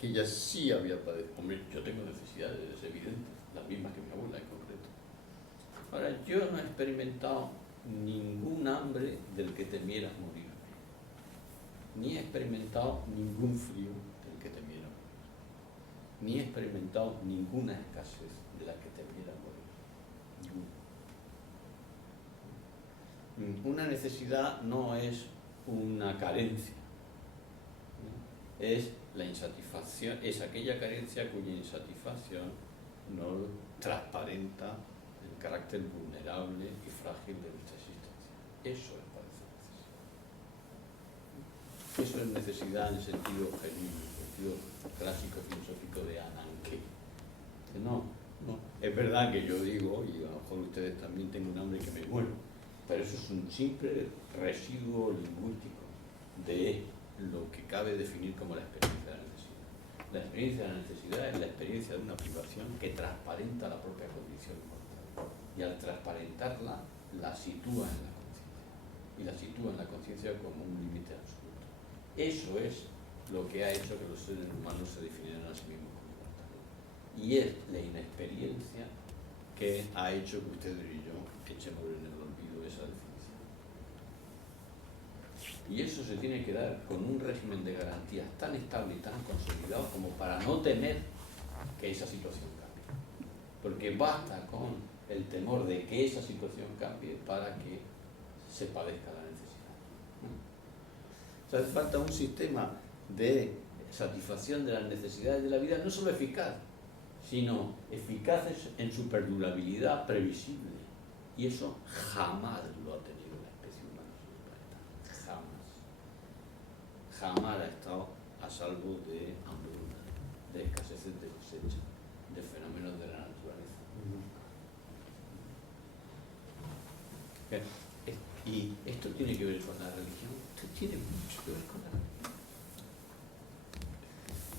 que ella sí había padecido? Hombre, yo tengo necesidades evidentes, las mismas que mi abuela en concreto. Ahora, yo no he experimentado ningún hambre del que temieras morir. Ni he experimentado ningún frío del que temiera morir. Ni he experimentado ninguna escasez de la que temiera morir. Ninguna. Una necesidad no es una carencia, ¿no? Es la insatisfacción, es aquella carencia cuya insatisfacción no transparenta el carácter vulnerable y frágil de nuestra existencia. Eso es padecer necesidad. Eso es necesidad en el sentido genuino, en el sentido clásico filosófico de Ananke. No, es verdad que yo digo, y a lo mejor ustedes también tengo un hambre que me muero, pero eso es un simple residuo lingüístico de lo que cabe definir como la experiencia de la necesidad. La experiencia de la necesidad es la experiencia de una privación que transparenta la propia condición mortal, y al transparentarla la sitúa en la conciencia, y la sitúa en la conciencia como un límite absoluto. Eso es lo que ha hecho que los seres humanos se definieran a sí mismos como mortales. Y es la inexperiencia que ha hecho que ustedes y yo echemos en el olvido esa definición. Y eso se tiene que dar con un régimen de garantías tan estable y tan consolidado como para no temer que esa situación cambie. Porque basta con el temor de que esa situación cambie para que se padezca la necesidad. O sea, hace falta un sistema de satisfacción de las necesidades de la vida, no solo eficaz, sino eficaces en su perdurabilidad previsible. Y eso jamás lo ha tenido la especie humana sobre el planeta. Jamás. Jamás ha estado a salvo de hambruna, de escaseces de cosecha, de fenómenos de la naturaleza. Y esto tiene que ver con la religión. Esto tiene mucho que ver con la religión.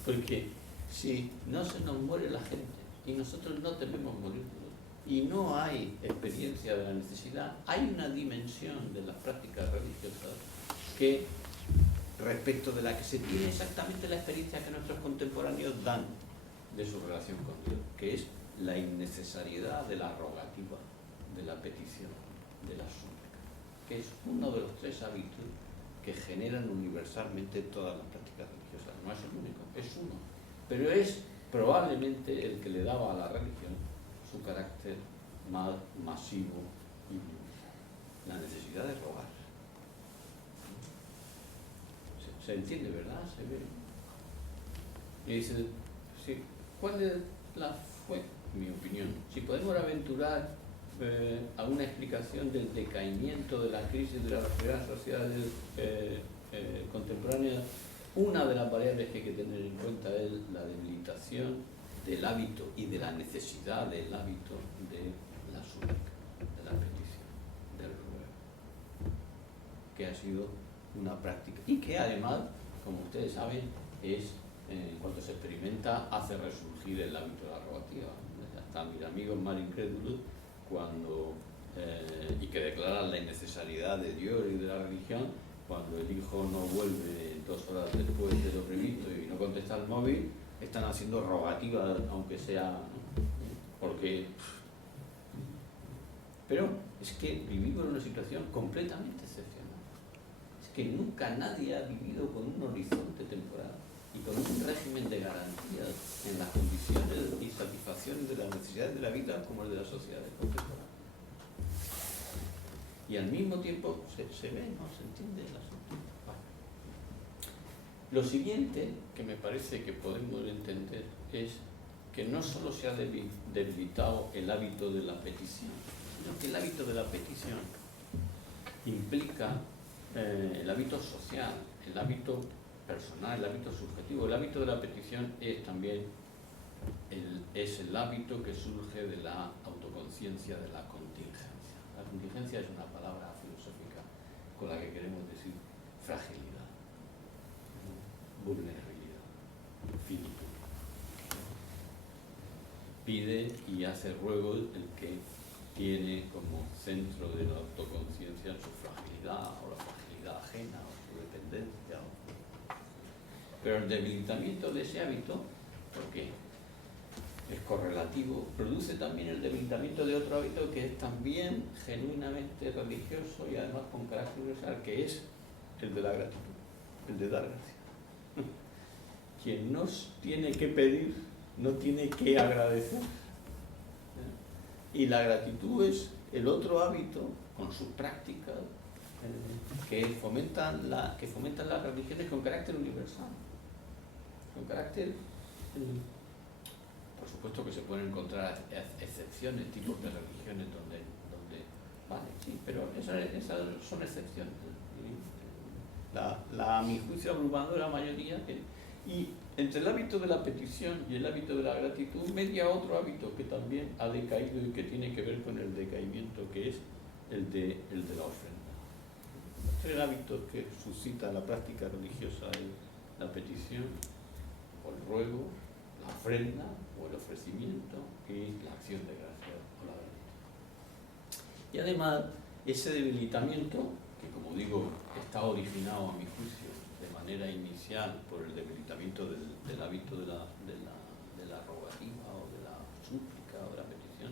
Porque si no se nos muere la gente y nosotros no tememos morirnos y no hay experiencia de la necesidad, hay una dimensión de las prácticas religiosas que, respecto de la que se tiene exactamente la experiencia que nuestros contemporáneos dan de su relación con Dios, que es la innecesariedad de la rogativa, de la petición, de la súplica, que es uno de los tres hábitos que generan universalmente todas las prácticas religiosas. No es el único, es uno, pero es probablemente el que le daba a la religión su carácter más masivo y universal. La necesidad de rogar. ¿Se entiende, verdad? ¿Se ve? Y dice, sí, ¿cuál fue mi opinión? Si podemos aventurar a una explicación del decaimiento de la crisis de las primeras sociedades contemporáneas, una de las variables que hay que tener en cuenta es la debilitación del hábito y de la necesidad del hábito de la súplica, de la petición, del ruego, que ha sido una práctica y que además, como ustedes saben, es cuando se experimenta hace resurgir el hábito de la rogativa. Hasta mis amigos más incrédulos, cuando y que declaran la innecesariedad de Dios y de la religión, cuando el hijo no vuelve 2 horas después de lo previsto y no contesta al móvil, están haciendo rogativas, aunque sea porque... Pero es que vivimos en una situación completamente excepcional. Es que nunca nadie ha vivido con un horizonte temporal y con un régimen de garantías en las condiciones y satisfacciones de las necesidades de la vida como el de las sociedades contemporáneas. Y al mismo tiempo se ve, ¿no? Se entiende el asunto. Vale. Lo siguiente que me parece que podemos entender es que no solo se ha debilitado el hábito de la petición, sino que el hábito de la petición implica el hábito social, el hábito personal, el hábito subjetivo. El hábito de la petición es también el hábito que surge de la autoconciencia de la contingencia. La contingencia es una palabra filosófica con la que queremos decir fragilidad, vulnerabilidad, finitud. Pide y hace ruegos el que tiene como centro de la autoconciencia su fragilidad o la fragilidad ajena o su dependencia. Pero el debilitamiento de ese hábito, porque es correlativo, produce también el debilitamiento de otro hábito que es también genuinamente religioso y además con carácter universal, que es el de la gratitud, el de dar gracias. Quien no tiene que pedir, no tiene que agradecer. Y la gratitud es el otro hábito, con sus prácticas, que fomentan las religiones con carácter universal. Con carácter... Por supuesto que se pueden encontrar excepciones, tipos de religiones donde vale, sí, pero esas son excepciones. A mi juicio abrumadora mayoría, y entre el hábito de la petición y el hábito de la gratitud media otro hábito que también ha decaído y que tiene que ver con el decaimiento, que es el de la ofrenda. Los 3 hábitos que suscita la práctica religiosa es la petición, o el ruego, la ofrenda o el ofrecimiento y la acción de gracias o la gratitud. Y además, ese debilitamiento, que como digo, está originado a mi juicio de manera inicial por el debilitamiento del hábito de la rogativa o de la súplica o de la petición,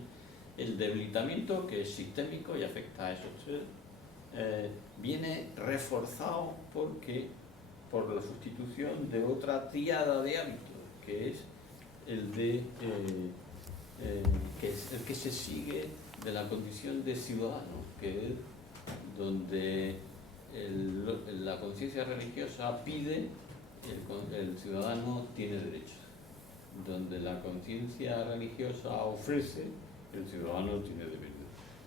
el debilitamiento que es sistémico y afecta a esos 3, viene reforzado por la sustitución de otra tríada de hábitos, que es el que se sigue de la condición de ciudadano, que es donde la conciencia religiosa pide, el ciudadano tiene derechos. Donde la conciencia religiosa ofrece, el ciudadano tiene deberes.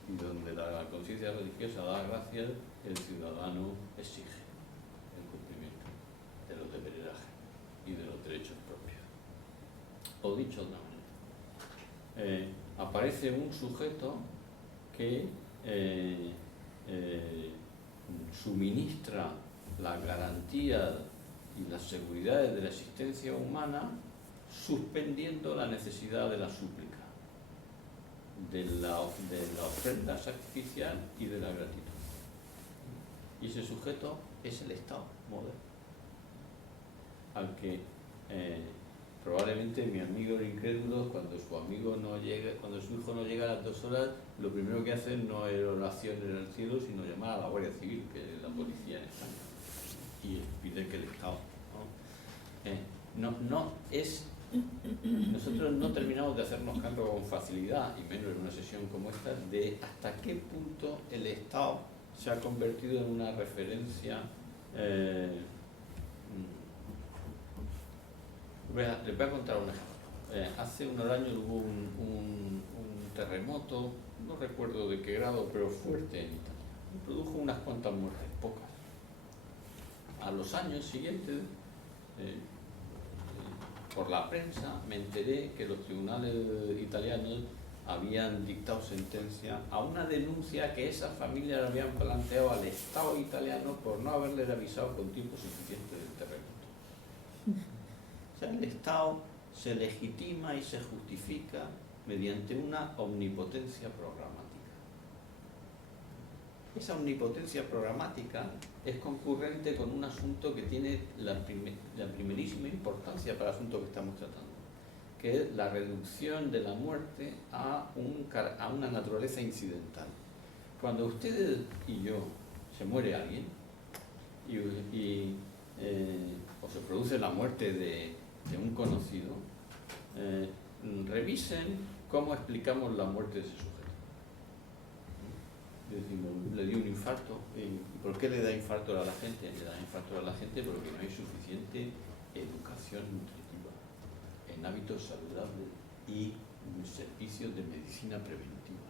Y donde la conciencia religiosa da gracias, el ciudadano exige el cumplimiento de los deberes ajenos y de los derechos propios. O dicho de otra manera, aparece un sujeto que suministra la garantía y las seguridades de la existencia humana suspendiendo la necesidad de la súplica, de la ofrenda sacrificial y de la gratitud. Y ese sujeto es el Estado moderno, al que probablemente mi amigo el incrédulo, cuando su hijo no llega a las 2 horas, lo primero que hace no es oración en el cielo, sino llamar a la Guardia Civil, que es la policía en España, y pide que el Estado nosotros no terminamos de hacernos cargo con facilidad, y menos en una sesión como esta, de hasta qué punto el Estado se ha convertido en una referencia. Les voy a contar un ejemplo. Hace unos años hubo un terremoto, no recuerdo de qué grado, pero fuerte en Italia. Produjo unas cuantas muertes, pocas. A los años siguientes, por la prensa, me enteré que los tribunales italianos habían dictado sentencia a una denuncia que esas familias habían planteado al Estado italiano por no haberles avisado con tiempo suficiente del terremoto. O sea, el Estado se legitima y se justifica mediante una omnipotencia programática. esa omnipotencia programática es concurrente con un asunto que tiene la primerísima importancia para el asunto que estamos tratando, que es la reducción de la muerte a una naturaleza incidental. Cuando ustedes y yo se muere alguien o se produce la muerte de un conocido, revisen cómo explicamos la muerte de ese sujeto. Decimos, le dio un infarto. ¿Y por qué le da infarto a la gente? Le da infarto a la gente porque no hay suficiente educación nutritiva en hábitos saludables y servicios de medicina preventiva.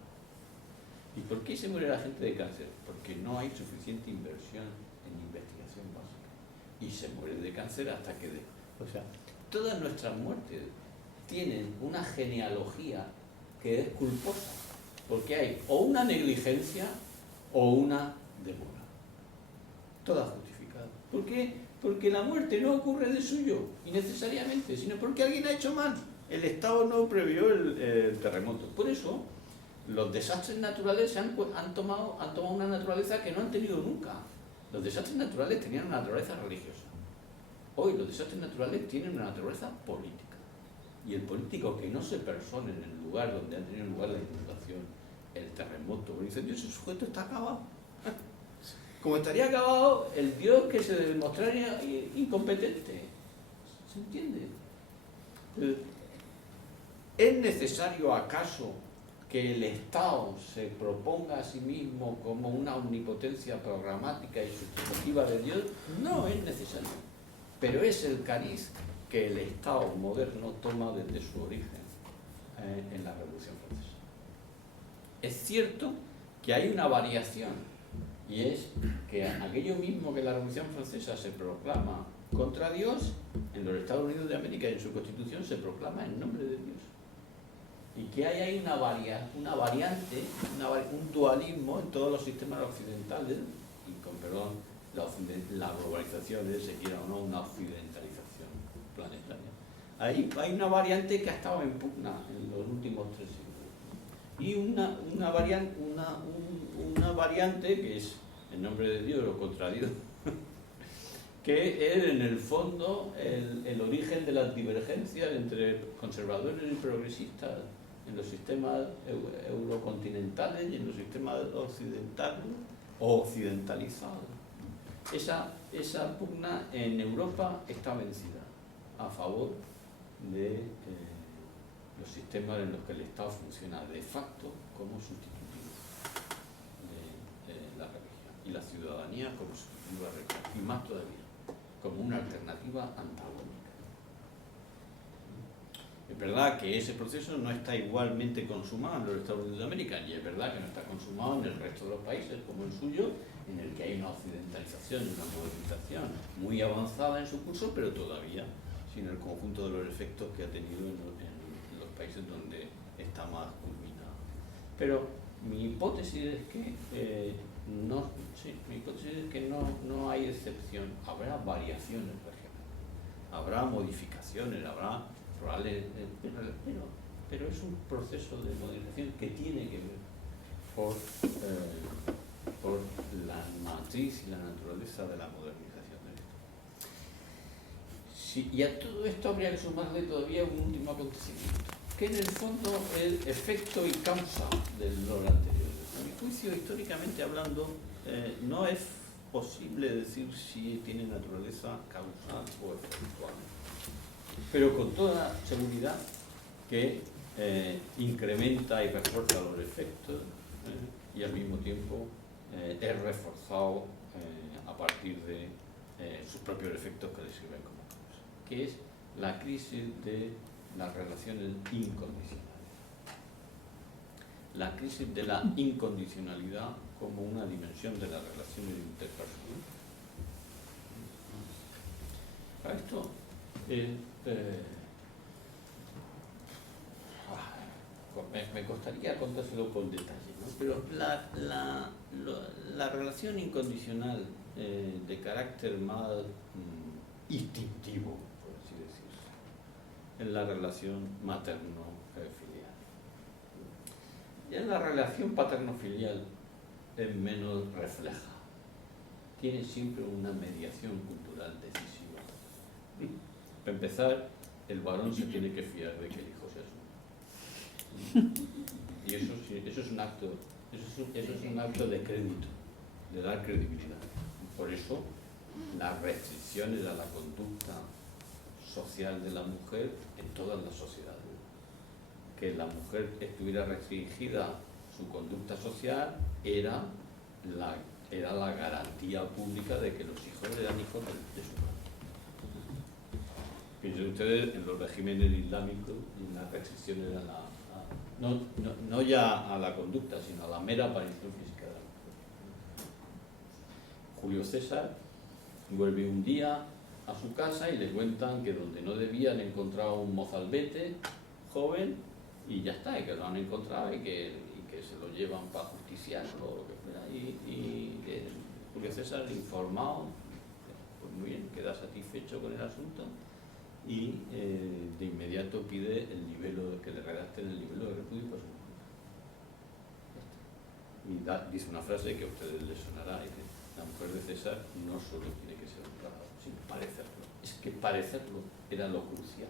¿Y por qué se muere la gente de cáncer? Porque no hay suficiente inversión en investigación básica. Y se muere de cáncer hasta que o sea, todas nuestras muertes tienen una genealogía que es culposa, porque hay o una negligencia o una demora. Toda justificada. ¿Por qué? Porque la muerte no ocurre de suyo, innecesariamente, sino porque alguien ha hecho mal. El Estado no previó el terremoto. Por eso, los desastres naturales han tomado una naturaleza que no han tenido nunca. Los desastres naturales tenían una naturaleza religiosa. Hoy los desastres naturales tienen una naturaleza política. Y el político que no se persone en el lugar donde ha tenido lugar la inundación, el terremoto, el incendio, ese sujeto está acabado. Como estaría acabado el Dios que se demostraría incompetente. ¿Se entiende? ¿Es necesario acaso que el Estado se proponga a sí mismo como una omnipotencia programática y sustitutiva de Dios? No es necesario. Pero es el cariz que el Estado moderno toma desde su origen en la Revolución Francesa. Es cierto que hay una variación, y es que aquello mismo que la Revolución Francesa se proclama contra Dios, en los Estados Unidos de América y en su Constitución se proclama en nombre de Dios. Y que hay ahí una variante, un dualismo en todos los sistemas occidentales, y con perdón, la globalización, se quiera o no, una occidentalización planetaria. Ahí hay una variante que ha estado en pugna en los últimos 3 siglos. Y una variante que es en nombre de Dios o contra Dios, que es en el fondo el origen de las divergencias entre conservadores y progresistas en los sistemas eurocontinentales y en los sistemas occidentales o occidentalizados. Esa pugna en Europa está vencida a favor de los sistemas en los que el Estado funciona de facto como sustitutivo de la religión y la ciudadanía como sustitutiva religión, y más todavía, como una alternativa antagónica. Es verdad que ese proceso no está igualmente consumado en los Estados Unidos de América, y es verdad que no está consumado en el resto de los países como el suyo, en el que hay una occidentalización y una modernización muy avanzada en su curso, pero todavía sin el conjunto de los efectos que ha tenido en los países donde está más culminado. Pero mi hipótesis es que no hay excepción. Habrá variaciones regionales, habrá modificaciones, habrá probablemente, pero es un proceso de modernización que tiene que ver por la matriz y la naturaleza de la modernización del Estado. Sí, y a todo esto habría que sumarle todavía un último acontecimiento, que en el fondo es el efecto y causa del lore anterior. A mi juicio, históricamente hablando, no es posible decir si tiene naturaleza causal o efectual, pero con toda seguridad que incrementa y refuerza los efectos y al mismo tiempo es reforzado a partir de sus propios efectos que le sirven como causa, que es la crisis de las relaciones incondicionales. La crisis de la incondicionalidad como una dimensión de las relaciones interpersonales. Para esto me costaría contárselo con detalle, ¿no? Pero la relación incondicional de carácter más instintivo, por así decirlo, es la relación materno-filial. Y en la relación paterno-filial es menos refleja. Tiene siempre una mediación cultural decisiva. Para empezar, el varón se tiene que fiar de que el hijo sea suyo. Y eso es un acto, eso es un acto de crédito, de dar credibilidad. Por eso, las restricciones a la conducta social de la mujer en todas las sociedades. Que la mujer estuviera restringida su conducta social era la garantía pública de que los hijos eran hijos de su padre. Piensen ustedes en los regímenes islámicos y las restricciones no ya a la conducta, sino a la mera aparición física de la mujer. Julio César vuelve un día a su casa y le cuentan que donde no debían encontrado un mozalbete joven y ya está, y que lo han encontrado y que se lo llevan para justiciarlo o lo que fuera. Y Julio César, informado, pues muy bien, queda satisfecho con el asunto y de inmediato pide el libelo, que le redacten el libelo de repudio para su mujer. Y dice una frase que a ustedes les sonará, dice: la mujer de César no solo tiene que ser honrada, sino parecerlo. Es que parecerlo era lo crucial,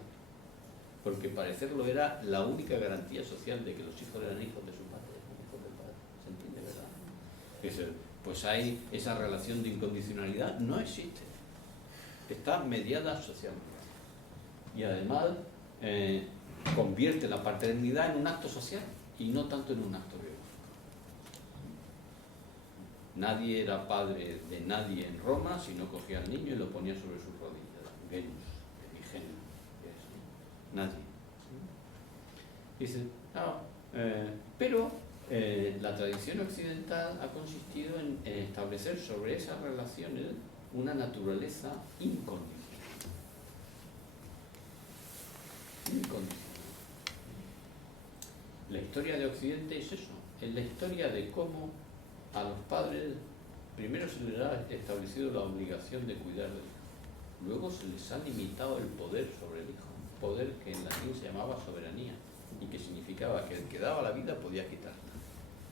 porque parecerlo era la única garantía social de que los hijos eran hijos de su padre, hijos del padre. ¿Se entiende, verdad? Pues hay esa relación de incondicionalidad, no existe, está mediada socialmente. Y además convierte la paternidad en un acto social y no tanto en un acto biológico. Nadie era padre de nadie en Roma si no cogía al niño y lo ponía sobre sus rodillas. Genus, Genio, nadie. Dice, no, pero la tradición occidental ha consistido en establecer sobre esas relaciones una naturaleza incondicional. La historia de Occidente es eso, es la historia de cómo a los padres primero se les ha establecido la obligación de cuidar del hijo, luego se les ha limitado el poder sobre el hijo, un poder que en latín se llamaba soberanía y que significaba que el que daba la vida podía quitarla.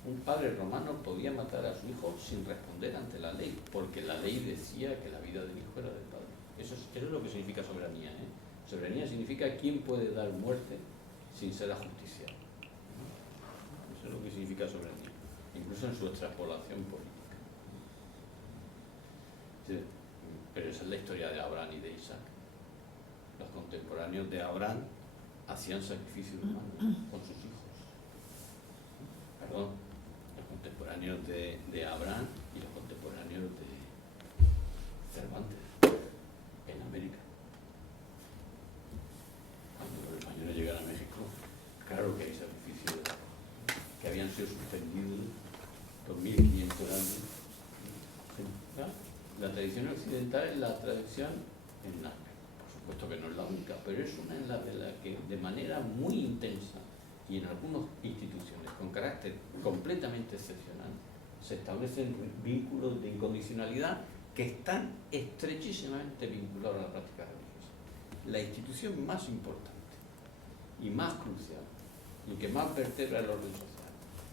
Un padre romano podía matar a su hijo sin responder ante la ley, porque la ley decía que la vida del hijo era del padre. Eso es lo que significa soberanía, ¿eh? Soberanía significa quién puede dar muerte sin ser ajusticiado. Eso es lo que significa soberanía, incluso en su extrapolación política. Sí, pero esa es la historia de Abraham y de Isaac. Los contemporáneos de Abraham hacían sacrificios humanos con sus hijos. Perdón, los contemporáneos de Abraham y los contemporáneos de Cervantes en América. Cuando los españoles llegan a México, claro que hay sacrificios que habían sido suspendidos por 1500 años. La tradición occidental es la tradición en la, por supuesto que no es la única, pero es una en la que de manera muy intensa y en algunas instituciones con carácter completamente excepcional se establecen vínculos de incondicionalidad que están estrechísimamente vinculados a la práctica religiosa. La institución más importante y más crucial y que más vertebra el orden social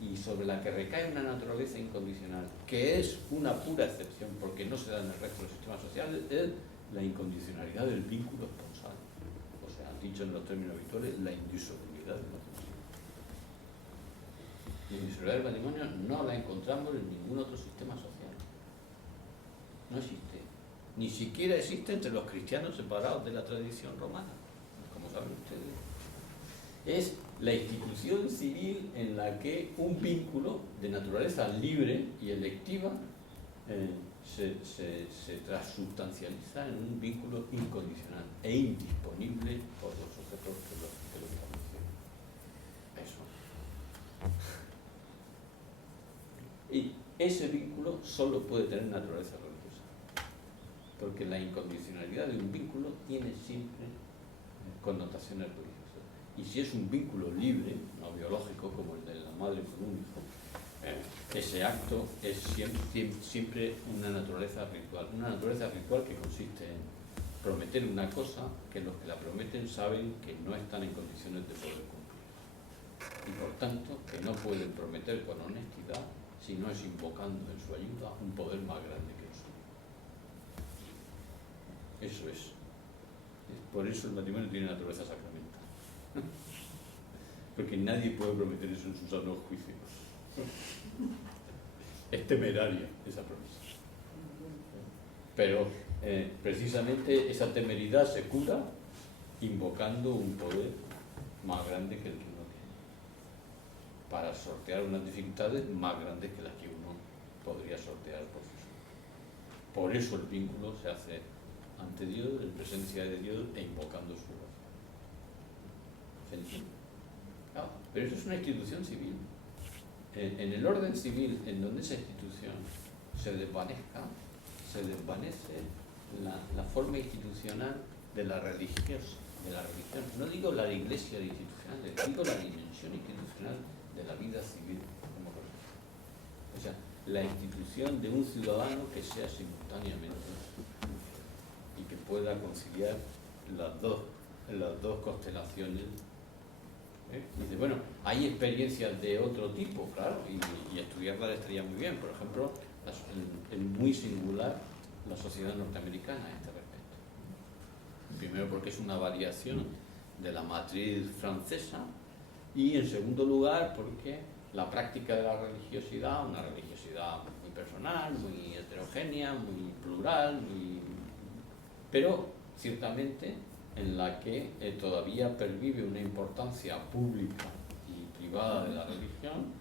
y sobre la que recae una naturaleza incondicional, que es una pura excepción porque no se da en el resto de los sistemas sociales, es la incondicionalidad del vínculo esponsal. O sea, dicho en los términos habituales, la indisolubilidad del matrimonio. La indisolubilidad del matrimonio no la encontramos en ningún otro sistema social. No existe. Ni siquiera existe entre los cristianos separados de la tradición romana, como saben ustedes. Es la institución civil en la que un vínculo de naturaleza libre y electiva se transubstancializa en un vínculo incondicional e indisponible por los sujetos que lo establecen. Eso. Y ese vínculo solo puede tener naturaleza religiosa, porque la incondicionalidad de un vínculo tiene siempre connotaciones religiosas. Y si es un vínculo libre, no biológico, como el de la madre con un hijo, ese acto es siempre una naturaleza ritual que consiste en prometer una cosa que los que la prometen saben que no están en condiciones de poder cumplir. Y por tanto, que no pueden prometer con honestidad sino es invocando en su ayuda un poder más grande que el suyo. Eso es. Por eso el matrimonio tiene naturaleza sacramental. Porque nadie puede prometer eso en sus sanos juicios. Es temeraria esa promesa. Pero precisamente esa temeridad se cura invocando un poder más grande que el que uno tiene, para sortear unas dificultades más grandes que las que uno podría sortear por sí solo. Por eso el vínculo se hace ante Dios, en presencia de Dios e invocando su oración. ¿Se entiende? Claro, pero eso es una institución civil. En el orden civil, en donde esa institución se desvanece la forma institucional de la religión. No digo la iglesia institucional, digo la dimensión institucional de la vida civil. O sea, la institución de un ciudadano que sea simultáneamente y que pueda conciliar las dos constelaciones. Dice, bueno, hay experiencias de otro tipo, claro, y estudiarlas estaría muy bien. Por ejemplo, es muy singular la sociedad norteamericana a este respecto. Primero porque es una variación de la matriz francesa, y en segundo lugar porque la práctica de la religiosidad, una religiosidad muy personal, muy heterogénea, muy plural, pero ciertamente en la que todavía pervive una importancia pública y privada de la religión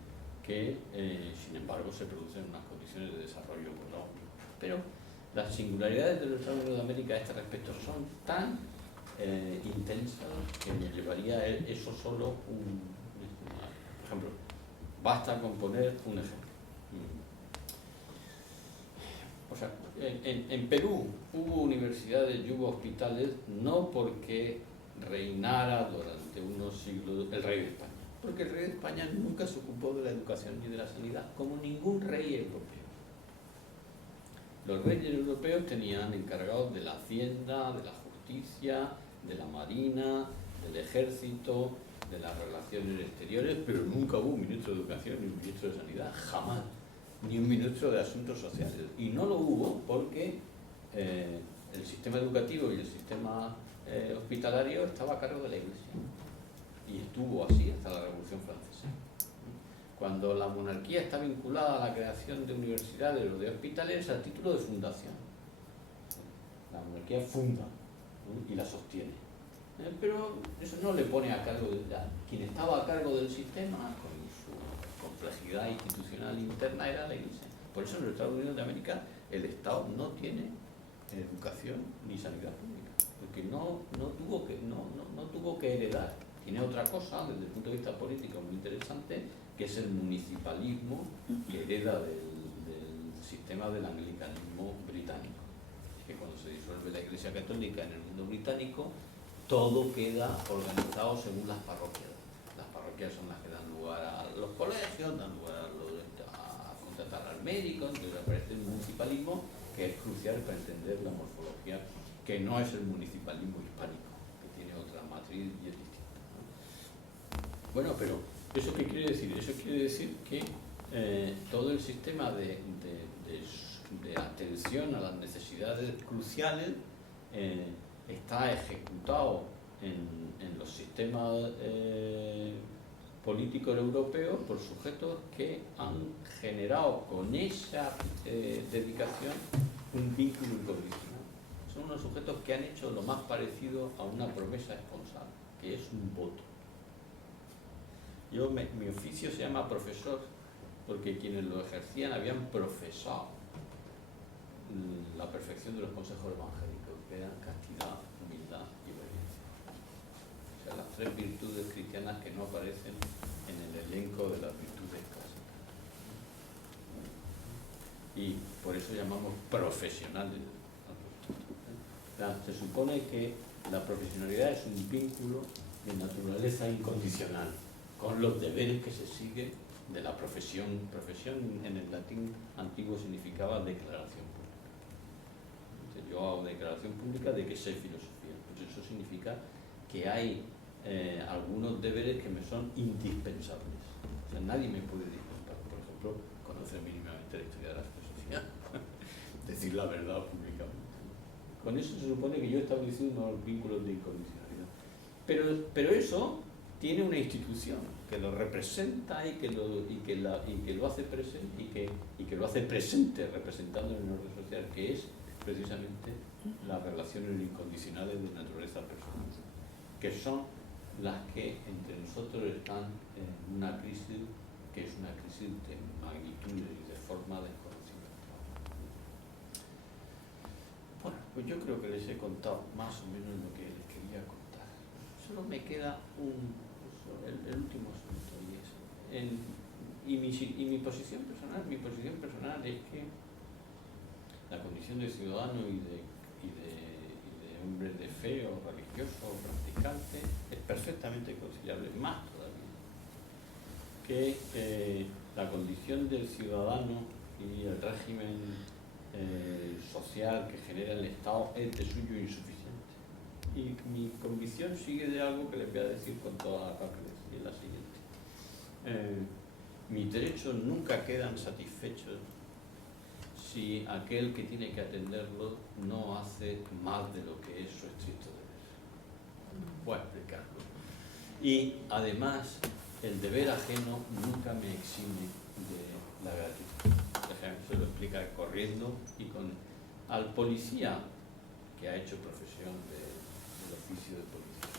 que, sin embargo, se produce en unas condiciones de desarrollo económico. Pero las singularidades de los Estados Unidos de América a este respecto son tan intensas que me llevaría eso solo por ejemplo, basta con poner un ejemplo. O sea, en Perú hubo universidades y hubo hospitales no porque reinara durante unos siglos el rey de España, porque el rey de España nunca se ocupó de la educación ni de la sanidad, como ningún rey europeo. Los reyes europeos tenían encargados de la hacienda, de la justicia, de la marina, del ejército, de las relaciones exteriores, pero nunca hubo un ministro de educación ni un ministro de sanidad, jamás, ni un ministro de asuntos sociales. Y no lo hubo porque el sistema educativo y el sistema hospitalario estaba a cargo de la Iglesia. Y estuvo así hasta la Revolución Francesa. Cuando la monarquía está vinculada a la creación de universidades o de hospitales, a título de fundación. La monarquía funda, ¿no? Y la sostiene. Pero eso no le pone a cargo quien estaba a cargo del sistema, con su complejidad institucional interna, era la Iglesia. Por eso en los Estados Unidos de América el Estado no tiene educación ni sanidad pública, porque no tuvo que heredar. Tiene otra cosa desde el punto de vista político muy interesante, que es el municipalismo que hereda del sistema del anglicanismo británico. Es que cuando se disuelve la Iglesia Católica en el mundo británico, todo queda organizado según las parroquias. Las parroquias son las que dan lugar a los colegios, dan lugar a contratar al médico, entonces aparece el municipalismo, que es crucial para entender la morfología, que no es el municipalismo hispánico, que tiene otra matriz y es distinta, ¿no? Bueno, pero ¿eso qué quiere decir? Eso quiere decir que todo el sistema de atención a las necesidades cruciales está ejecutado en los sistemas políticos europeos por sujetos que han generado con esa dedicación un vínculo incondicional. Son unos sujetos que han hecho lo más parecido a una promesa esponsal, que es un voto. Mi oficio se llama profesor porque quienes lo ejercían habían profesado la perfección de los consejos evangélicos, que eran castidad, humildad y obediencia. O sea, las tres virtudes cristianas que no aparecen en el elenco de las virtudes clásicas. Y por eso llamamos profesionales. Se supone que la profesionalidad es un vínculo de naturaleza incondicional, con los deberes que se siguen de la profesión. Profesión en el latín antiguo significaba declaración pública. Entonces, yo hago declaración pública de que sé filosofía. Pues eso significa que hay algunos deberes que me son indispensables. O sea, nadie me puede dispensar. Por ejemplo, conocer mínimamente la historia de la filosofía, decir la verdad públicamente. Con eso se supone que yo he establecido unos vínculos de incondicionalidad. Pero eso tiene una institución que lo representa y que lo hace presente y que lo hace presente representando en el orden social, que es precisamente las relaciones incondicionales de naturaleza personal, que son las que entre nosotros están en una crisis que es una crisis de magnitud y de forma desconocida. Bueno, pues yo creo que les he contado más o menos lo que les quería contar. Solo me queda el último asunto, y mi posición personal es que la condición de ciudadano y de hombre de fe o religioso o practicante es perfectamente conciliable, más todavía que la condición del ciudadano y el régimen social que genera el Estado es de suyo insuficiente. Y mi convicción sigue de algo que les voy a decir con toda la rapidez, y es la siguiente. Mis derechos nunca quedan satisfechos si aquel que tiene que atenderlo no hace más de lo que es su estricto deber. Voy a explicarlo. Y además, el deber ajeno nunca me exime de la gratitud. Por ejemplo, se lo explica corriendo y al policía que ha hecho profesión del oficio de policía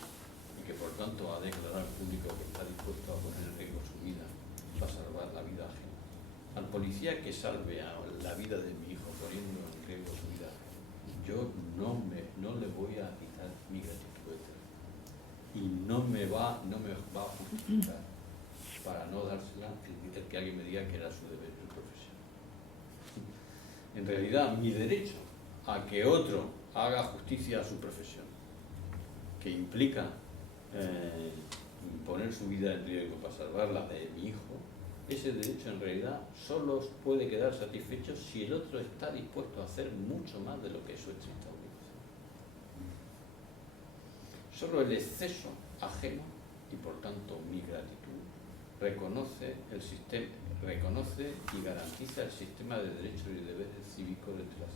y que por tanto ha declarado al público que está dispuesto a poner en riesgo su vida para salvar la vida ajena. Al policía que salve a la vida de mi hijo poniendo en riesgo su vida, yo no le voy a quitar mi gratitud eterna y no me va a justificar para no dársela el que alguien me diga que era su deber de profesión. En realidad, mi derecho a que otro haga justicia a su profesión, que implica poner su vida en riesgo para salvar la de mi hijo, ese derecho en realidad solo puede quedar satisfecho si el otro está dispuesto a hacer mucho más de lo que es su estricta obligación. Solo el exceso ajeno, y por tanto mi gratitud, reconoce y garantiza el sistema de derechos y deberes cívicos de la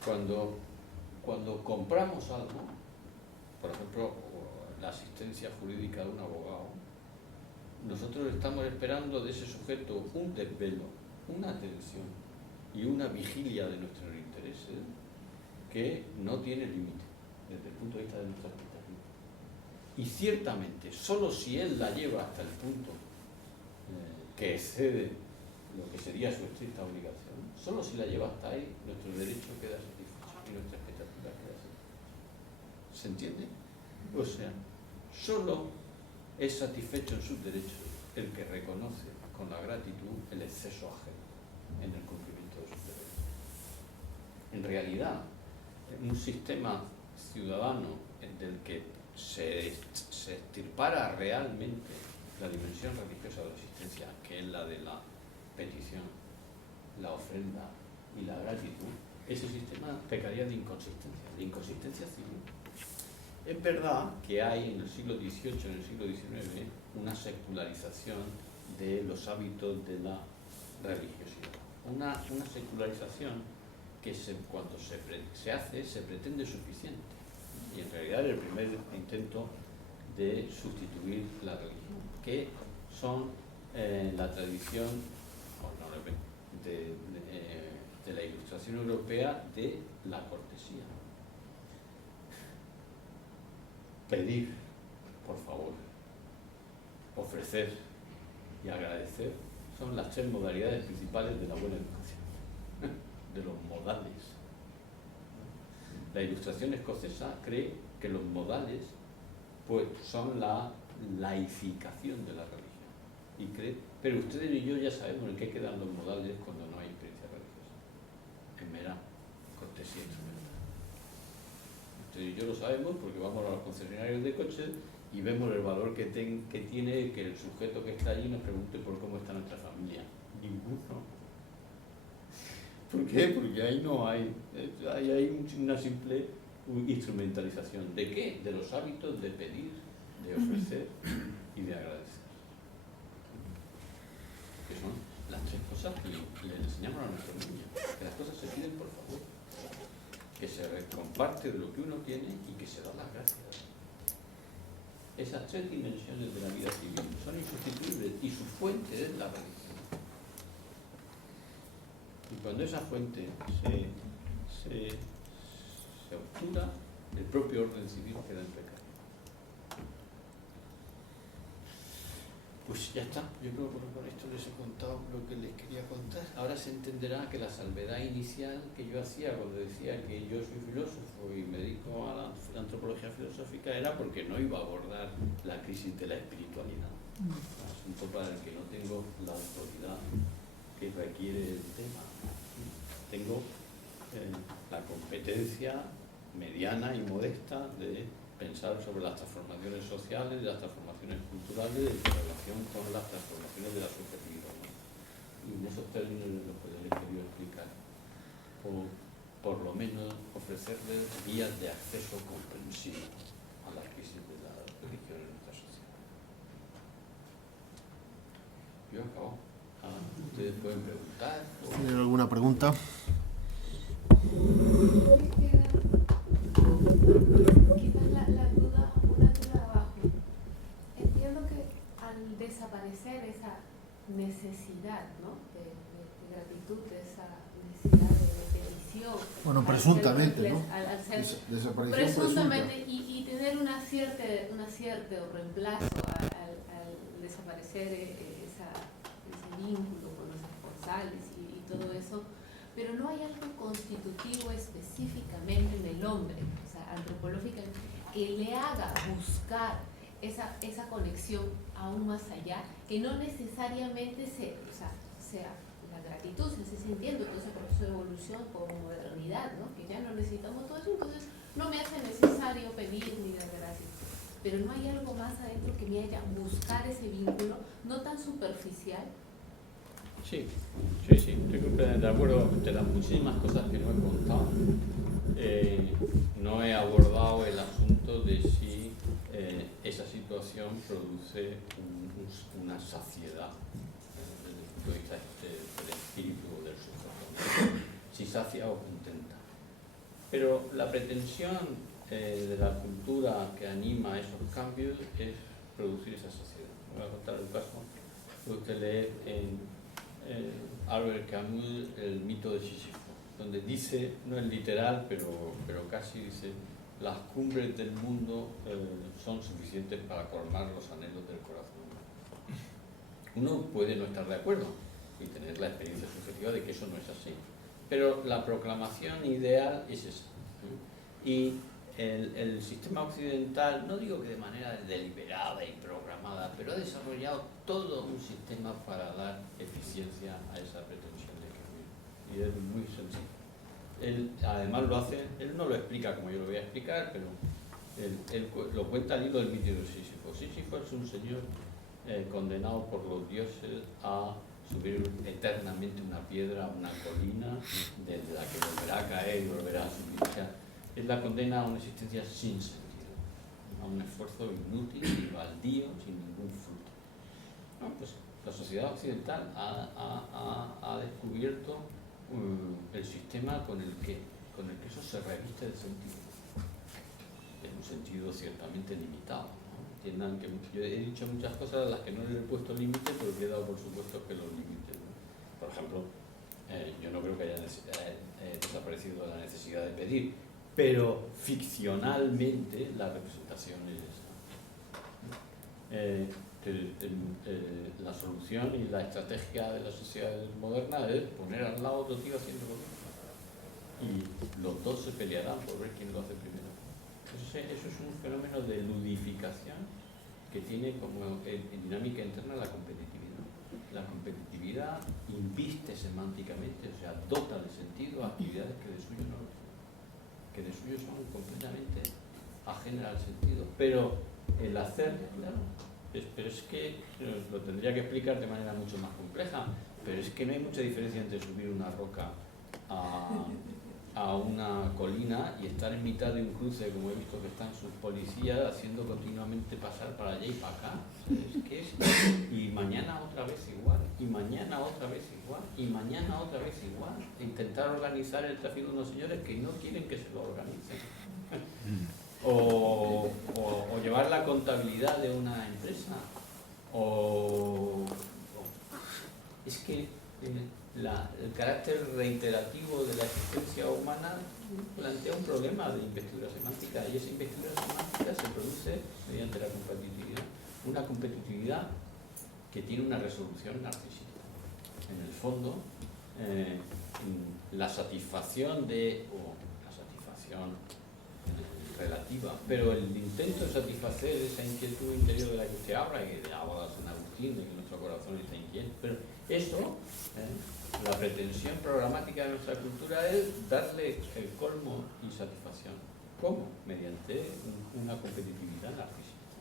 ciudadanía. Cuando compramos algo, por ejemplo, la asistencia jurídica de un abogado, nosotros estamos esperando de ese sujeto un desvelo, una atención y una vigilia de nuestros intereses que no tiene límite desde el punto de vista de nuestra expectativa. Y ciertamente, solo si él la lleva hasta el punto que excede lo que sería su estricta obligación, solo si la lleva hasta ahí, nuestro derecho queda satisfecho y nuestra expectativa queda satisfecha. ¿Se entiende? O sea, solo es satisfecho en sus derechos el que reconoce con la gratitud el exceso ajeno en el cumplimiento de sus derechos. En realidad, un sistema ciudadano del que se extirpara realmente la dimensión religiosa de la existencia, que es la de la petición, la ofrenda y la gratitud, ese sistema pecaría de inconsistencia civil. Es verdad que hay en el siglo XVIII, en el siglo XIX, una secularización de los hábitos de la religiosidad. Una secularización que cuando se hace se pretende suficiente. Y en realidad es el primer intento de sustituir la religión, que son la tradición de la Ilustración europea de la cortesía. Pedir, por favor, ofrecer y agradecer son las tres modalidades principales de la buena educación, de los modales. La Ilustración escocesa cree que los modales pues, son la laificación de la religión. Pero ustedes y yo ya sabemos en qué quedan los modales cuando no hay experiencia religiosa. En mera cortesía instrumental. Ustedes y yo lo sabemos porque vamos a los concesionarios de coches y vemos el valor que tiene que el sujeto que está allí nos pregunte por cómo está nuestra familia. Ninguno. ¿Por qué? Porque ahí no hay una simple instrumentalización. ¿De qué? De los hábitos de pedir, de ofrecer y de agradecer. las tres cosas que le enseñamos a nuestros niños, que las cosas se piden por favor, que se comparte de lo que uno tiene y que se da las gracias. Esas tres dimensiones de la vida civil son insustituibles y su fuente es la religión. Y cuando esa fuente se obtura, el propio orden civil queda en pecado. Pues ya está, yo creo que con esto les he contado lo que les quería contar. Ahora se entenderá que la salvedad inicial que yo hacía cuando decía que yo soy filósofo y me dedico a la antropología filosófica era porque no iba a abordar la crisis de la espiritualidad. Un asunto para el que no tengo la autoridad que requiere el tema. Tengo la competencia mediana y modesta de pensar sobre las transformaciones sociales, las transformaciones culturales en relación con las transformaciones de la subjetividad. Y en esos términos los que les he querido explicar, o por lo menos ofrecerles vías de acceso comprensivo a la crisis de la religión en nuestra sociedad. Yo acabo. Ustedes pueden preguntar. ¿Tienen alguna pregunta? Quizás una duda abajo. Entiendo que al desaparecer esa necesidad, ¿no? de gratitud, esa necesidad de petición. Bueno, presuntamente, ¿no? Al ser Desaparición presuntamente y tener una cierta o reemplazo al desaparecer ese vínculo con los esponsales y todo eso. Pero no hay algo constitutivo específicamente en el hombre, o sea, antropológicamente, que le haga buscar esa conexión aún más allá, que no necesariamente sea la gratitud, se sintiendo todo ese proceso de evolución como modernidad, ¿no? Que ya no necesitamos todo eso, entonces no me hace necesario pedir ni dar gracias. Pero no hay algo más adentro que me haya buscar ese vínculo, no tan superficial. Sí, estoy completamente de acuerdo. De las muchísimas cosas que no he contado, no he abordado el asunto de si esa situación produce una saciedad desde el punto de vista del espíritu o del sujeto, si sacia o contenta. Pero la pretensión de la cultura que anima esos cambios es producir esa saciedad. Voy a contar el caso que usted lee en Albert Camus, el mito de Sísifo, donde dice, no es literal, pero casi dice, las cumbres del mundo son suficientes para colmar los anhelos del corazón. Uno puede no estar de acuerdo y tener la experiencia subjetiva de que eso no es así, pero la proclamación ideal es esa. Y el sistema occidental, no digo que de manera deliberada y programada, pero ha desarrollado todo un sistema para dar eficiencia a esa pretensión de cambio. Y es muy sencillo. Él además lo hace, él no lo explica como yo lo voy a explicar, pero él lo cuenta al hilo del mito de Sísifo. Sísifo es un señor condenado por los dioses a subir eternamente una piedra a una colina desde la que volverá a caer y volverá a subir. O sea, es la condena a una existencia sin sentido, a un esfuerzo inútil y baldío, sin ningún fruto. No, pues la sociedad occidental ha descubierto el sistema con el que eso se reviste de sentido, en un sentido ciertamente limitado, ¿no? Entiendan que yo he dicho muchas cosas a las que no le he puesto límite, pero que he dado por supuesto que los límites, ¿no? Por ejemplo, yo no creo que haya desaparecido la necesidad de pedir, pero ficcionalmente la representación es esa. La solución y la estrategia de la sociedad moderna es poner al lado a otro tío haciendo lo mismo. Y los dos se pelearán por ver quién lo hace primero. Eso es un fenómeno de ludificación que tiene como dinámica interna la competitividad. La competitividad inviste semánticamente, o sea, dota de sentido a actividades que de suyo no lo tienen, que de suyo son completamente ajenas al sentido. Pero el hacer, claro, pero es que lo tendría que explicar de manera mucho más compleja, pero es que no hay mucha diferencia entre subir una roca a a una colina y estar en mitad de un cruce, como he visto que están sus policías haciendo continuamente pasar para allá y para acá. Es que y mañana otra vez igual, y mañana otra vez igual, y mañana otra vez igual. Intentar organizar el tráfico de unos señores que no quieren que se lo organicen. O llevar la contabilidad de una empresa. Es que el carácter reiterativo de la existencia humana plantea un problema de investidura semántica, y esa investidura semántica se produce mediante la competitividad. Una competitividad que tiene una resolución narcisista. En el fondo, la satisfacción relativa, pero el intento de satisfacer esa inquietud interior de la que usted habla, y que habla San Agustín, de que nuestro corazón está inquieto, pero eso, la pretensión programática de nuestra cultura es darle el colmo y satisfacción. ¿Cómo? Mediante una competitividad narcisista.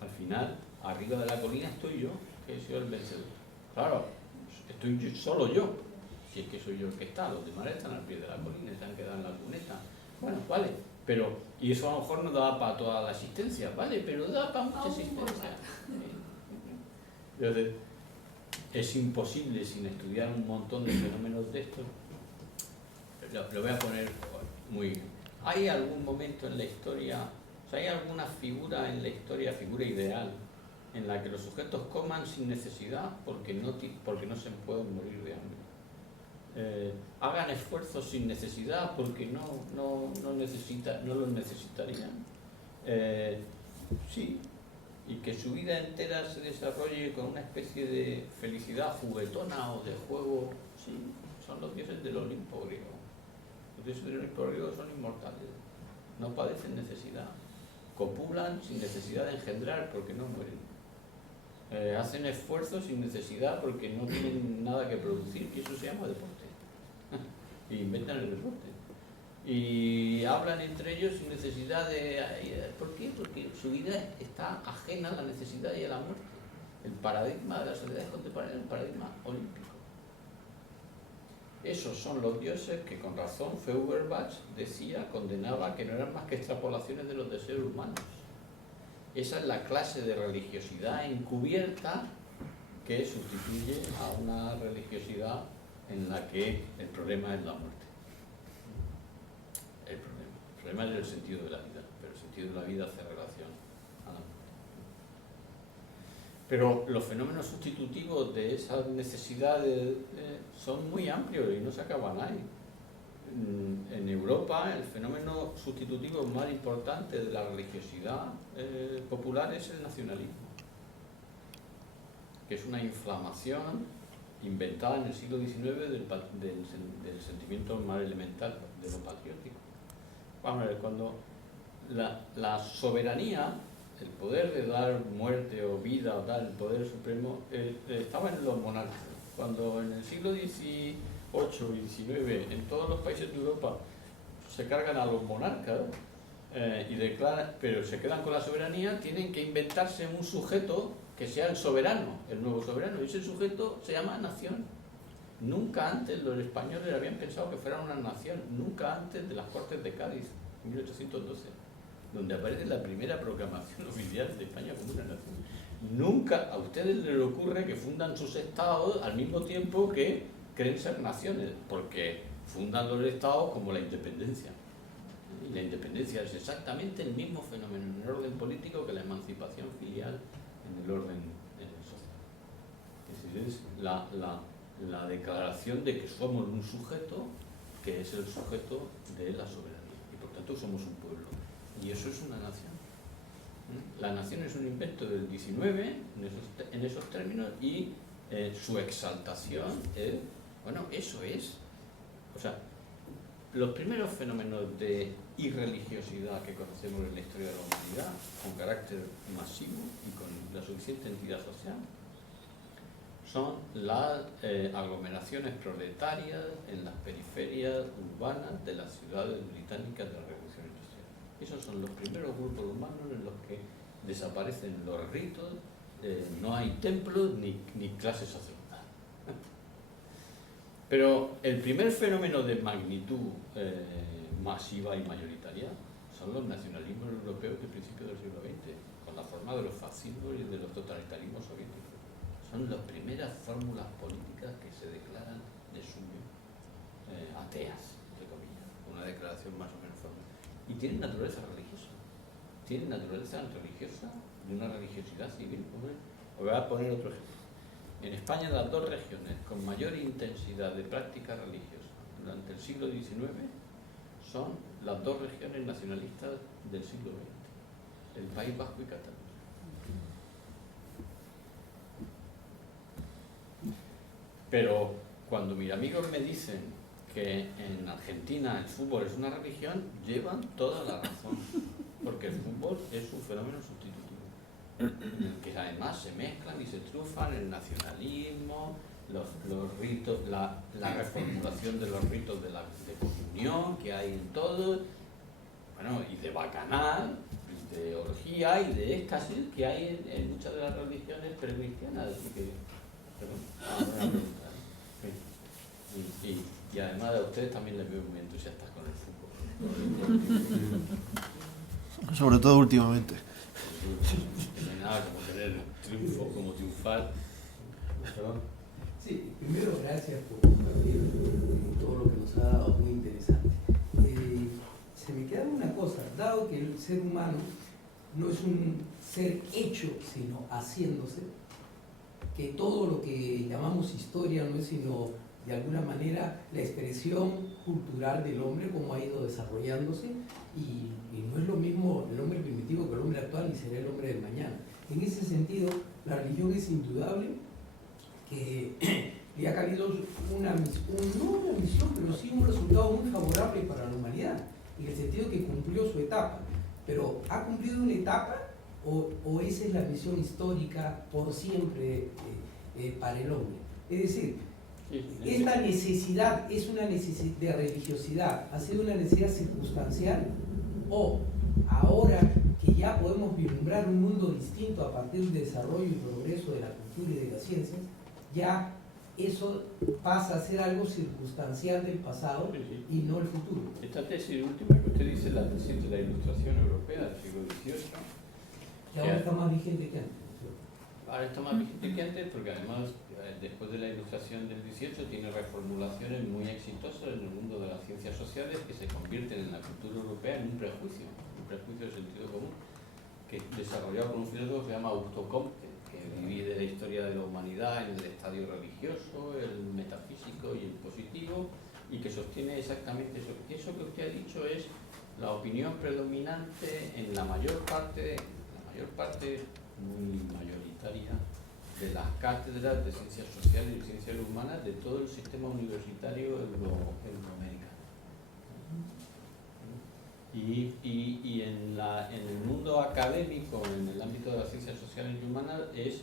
Al final, arriba de la colina estoy yo, que he sido el vencedor. Claro, estoy solo yo, si es que soy yo el que está, los demás están al pie de la colina, están quedando en la cuneta. Bueno, vale, pero, y eso a lo mejor no da para toda la existencia, vale, pero da para mucha existencia. Entonces, es imposible, sin estudiar un montón de fenómenos de estos, lo voy a poner muy... ¿Hay algún momento en la historia, o sea, hay alguna figura en la historia, figura ideal, en la que los sujetos coman sin necesidad porque no se pueden morir de hambre? Hagan esfuerzos sin necesidad porque no los necesitarían. Sí, y que su vida entera se desarrolle con una especie de felicidad juguetona o de juego. Sí, son los dioses del Olimpo griego. Los dioses del Olimpo griego son inmortales, no padecen necesidad, copulan sin necesidad de engendrar porque no mueren, hacen esfuerzos sin necesidad porque no tienen nada que producir, y eso se llama deporte. Y inventan el deporte. Y hablan entre ellos sin necesidad de... ¿Por qué? Porque su vida está ajena a la necesidad y a la muerte. El paradigma de las sociedades contemporáneas es el paradigma olímpico. Esos son los dioses que con razón Feuerbach condenaba que no eran más que extrapolaciones de los deseos humanos. Esa es la clase de religiosidad encubierta que sustituye a una religiosidad en la que el problema es la muerte. El problema es el sentido de la vida, pero el sentido de la vida hace relación a la muerte. Pero los fenómenos sustitutivos de esas necesidades son muy amplios y no se acaban ahí. En Europa el fenómeno sustitutivo más importante de la religiosidad popular es el nacionalismo, que es una inflamación inventada en el siglo XIX del sentimiento más elemental de lo patriótico. Vamos a ver, cuando la soberanía, el poder de dar muerte o vida o dar el poder supremo, estaba en los monarcas. Cuando en el siglo XVIII y XIX en todos los países de Europa se cargan a los monarcas y declaran, pero se quedan con la soberanía, tienen que inventarse un sujeto que sea el soberano, el nuevo soberano, y ese sujeto se llama nación. Nunca antes los españoles habían pensado que fueran una nación, nunca antes de las Cortes de Cádiz, en 1812, donde aparece la primera proclamación oficial de España como una nación. Nunca a ustedes les ocurre que fundan sus estados al mismo tiempo que creen ser naciones, porque fundan los estados como la independencia. Y la independencia es exactamente el mismo fenómeno en el orden político que la emancipación filial en el orden social. Es decir, es la declaración de que somos un sujeto que es el sujeto de la soberanía y por tanto somos un pueblo, y eso es una nación. La nación es un invento del XIX en esos términos, y su exaltación es, bueno, eso es, o sea, los primeros fenómenos de irreligiosidad que conocemos en la historia de la humanidad, con carácter masivo y con la suficiente entidad social, son las aglomeraciones proletarias en las periferias urbanas de las ciudades británicas de la Revolución Industrial. Esos son los primeros grupos humanos en los que desaparecen los ritos, no hay templos ni clase sacerdotal. Pero el primer fenómeno de magnitud masiva y mayoritaria son los nacionalismos europeos de principios del siglo XX, con la forma de los fascismos y de los totalitarismos soviéticos. Son las primeras fórmulas políticas que se declaran de suyo ateas, entre comillas, una declaración más o menos formal. Y tienen naturaleza religiosa, tienen naturaleza religiosa de una religiosidad civil. Os voy a poner otro ejemplo. En España, las dos regiones con mayor intensidad de práctica religiosa durante el siglo XIX son las dos regiones nacionalistas del siglo XX, el País Vasco y Cataluña. Pero cuando mis amigos me dicen que en Argentina el fútbol es una religión, llevan toda la razón, porque el fútbol es un fenómeno sustitutivo, en el que además se mezclan y se trufan el nacionalismo, los ritos, la reformulación de los ritos de comunión que hay en todo, bueno, y de bacanal, y de orgía y de éxtasis que hay en muchas de las religiones precristianas. Y además a ustedes también les veo muy entusiastas con el fútbol. Sobre todo últimamente. No hay nada como tener triunfo, como triunfar. ¿Perdón? Sí, primero gracias por compartir todo lo que nos ha dado, muy interesante. Se me queda una cosa, dado que el ser humano no es un ser hecho, sino haciéndose, que todo lo que llamamos historia no es sino de alguna manera la expresión cultural del hombre, como ha ido desarrollándose, y no es lo mismo el hombre primitivo que el hombre actual, ni será el hombre del mañana. En ese sentido, la religión es indudable que le ha cabido no una misión, pero sí un resultado muy favorable para la humanidad, en el sentido que cumplió su etapa. Pero ¿ha cumplido una etapa o esa es la misión histórica por siempre para el hombre? Es decir, esta necesidad es una necesidad de religiosidad, ha sido una necesidad circunstancial, o ahora que ya podemos vislumbrar un mundo distinto a partir del desarrollo y progreso de la cultura y de las ciencias, ya eso pasa a ser algo circunstancial del pasado y no el futuro. Esta tesis última que usted dice, la tesis de la Ilustración Europea del siglo XVIII, que ahora está más vigente que antes. Ahora está más vigente que antes porque además después de la Ilustración del XVIII tiene reformulaciones muy exitosas en el mundo de las ciencias sociales que se convierten en la cultura europea en un prejuicio de sentido común, que desarrollado por un filósofo que se llama Augusto Comte, que divide la historia de la humanidad en el estadio religioso, el metafísico y el positivo, y que sostiene exactamente eso. Que eso que usted ha dicho es la opinión predominante en la mayor parte muy mayoritaria de las cátedras de ciencias sociales y ciencias humanas de todo el sistema universitario euroamericano. Y en el mundo académico, en el ámbito de las ciencias sociales y humanas, es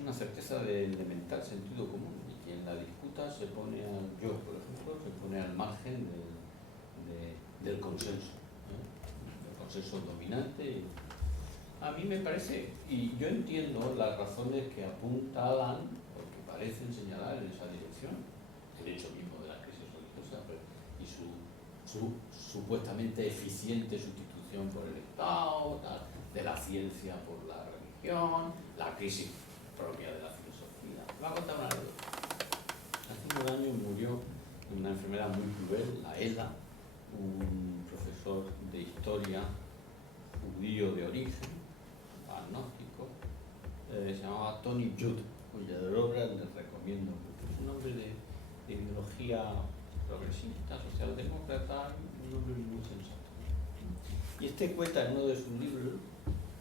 una certeza de elemental sentido común. Y quien la disputa se pone, yo por ejemplo, se pone al margen del consenso, del consenso dominante. A mí me parece, y yo entiendo las razones que apuntaban, o que parecen señalar en esa dirección, el hecho mismo de la crisis religiosa y su supuestamente eficiente sustitución por el Estado, de la ciencia por la religión, la crisis propia de la filosofía. Voy a contar una anécdota. Hace unos años murió de una enfermedad muy cruel, la ELA, un profesor de historia judío de origen, agnóstico, se llamaba Tony Judd, cuya obra les recomiendo mucho. Es un hombre de ideología progresista, socialdemócrata, un hombre muy sensato. Y este cuenta en uno de sus libros,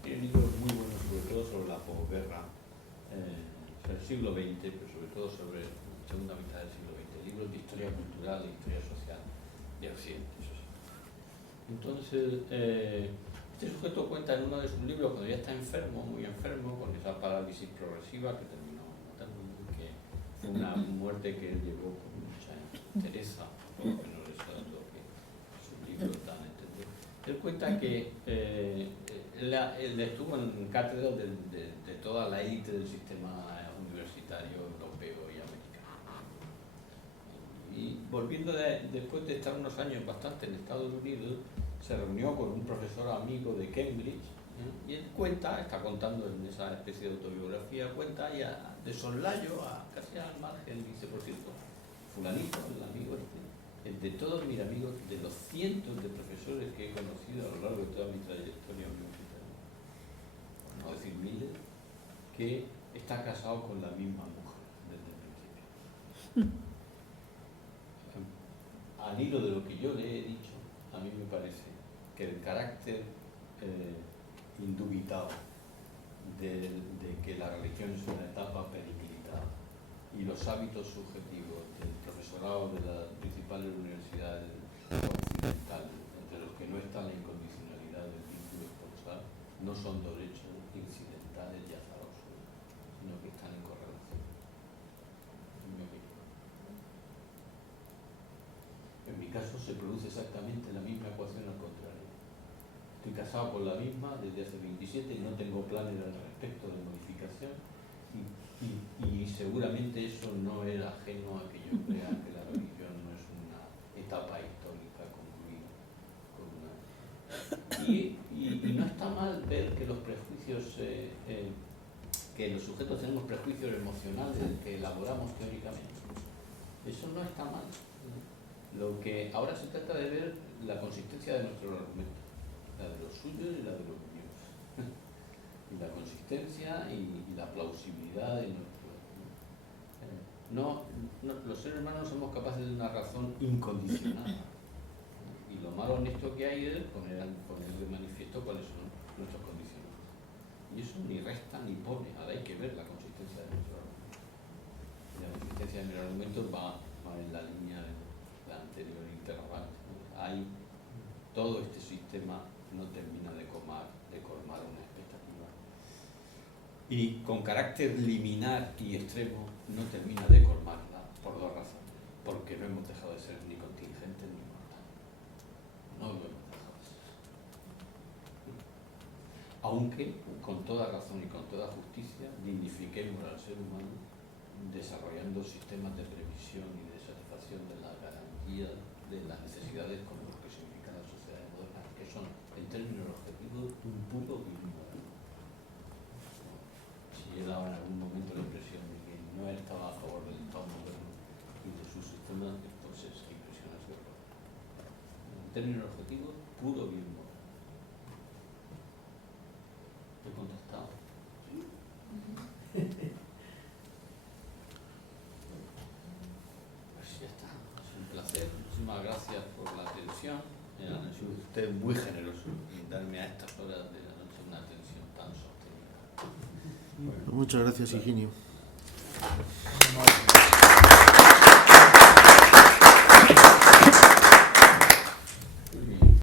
tiene libros muy buenos, sobre todo sobre la posguerra, del siglo XX, pero sobre todo sobre la segunda mitad del siglo XX, libros de historia cultural, de historia social de Occidente. Entonces, este sujeto cuenta en uno de sus libros cuando ya está enfermo, muy enfermo, con esa parálisis progresiva que terminó matándolo, que fue una muerte que él llevó con mucha entereza, por lo menos eso es lo que sus libros dan a entender. Él cuenta que él estuvo en cátedras de toda la élite del sistema universitario europeo y americano. volviendo después de estar unos años bastante en Estados Unidos, se reunió con un profesor amigo de Cambridge, y él está contando en esa especie de autobiografía, cuenta ya de soslayo, casi al margen, dice, por cierto, fulanito, el amigo de todos mis amigos, de los cientos de profesores que he conocido a lo largo de toda mi trayectoria universitaria, por no decir miles, que está casado con la misma mujer desde el principio. Al hilo de lo que yo le he dicho, a mí me parece que el carácter indubitado de que la religión es una etapa periclitada y los hábitos subjetivos del profesorado de las principales universidades occidentales, entre los que no está la incondicionalidad del vínculo esponsal, no son derechos incidentales y azarosos, sino que están en correlación. En mi caso se produce exactamente la misma ecuación al contrario. Estoy casado con la misma desde hace 27 y no tengo planes al respecto de modificación y seguramente eso no era ajeno a que yo crea que la religión no es una etapa histórica concluida. Y no está mal ver que los prejuicios, que los sujetos tenemos prejuicios emocionales que elaboramos teóricamente. Eso no está mal. Lo que ahora se trata de ver la consistencia de nuestros argumentos, la de los suyos y la de los míos, y la consistencia y la plausibilidad de nuestro. Los seres humanos somos capaces de una razón incondicionada, y lo más honesto que hay es poner de manifiesto cuáles son nuestros condicionantes. Y eso ni resta ni pone, ahora hay que ver la consistencia de nuestro argumento. Y la consistencia de mis argumentos va en la línea de la anterior interrogante. Hay todo este sistema no termina de colmar una expectativa. Y con carácter liminar y extremo no termina de colmarla por dos razones. Porque no hemos dejado de ser ni contingentes ni mortales. No lo hemos dejado de ser. Aunque, con toda razón y con toda justicia, dignifiquemos al ser humano desarrollando sistemas de previsión y de satisfacción de la garantía de las necesidades con los que se ubican las sociedades modernas, que son, en términos objetivos, un puro bien moral. Si he dado en algún momento la impresión de que no estaba a favor del Estado moderno y de sus sistemas, entonces qué impresión ha sido. En términos objetivos, puro bien moral. ¿Te he contestado? Sí. Muchísimas gracias por la atención. Ha sido usted muy generoso en darme a estas horas de la noche una atención tan sostenida. Muchas gracias, Higinio.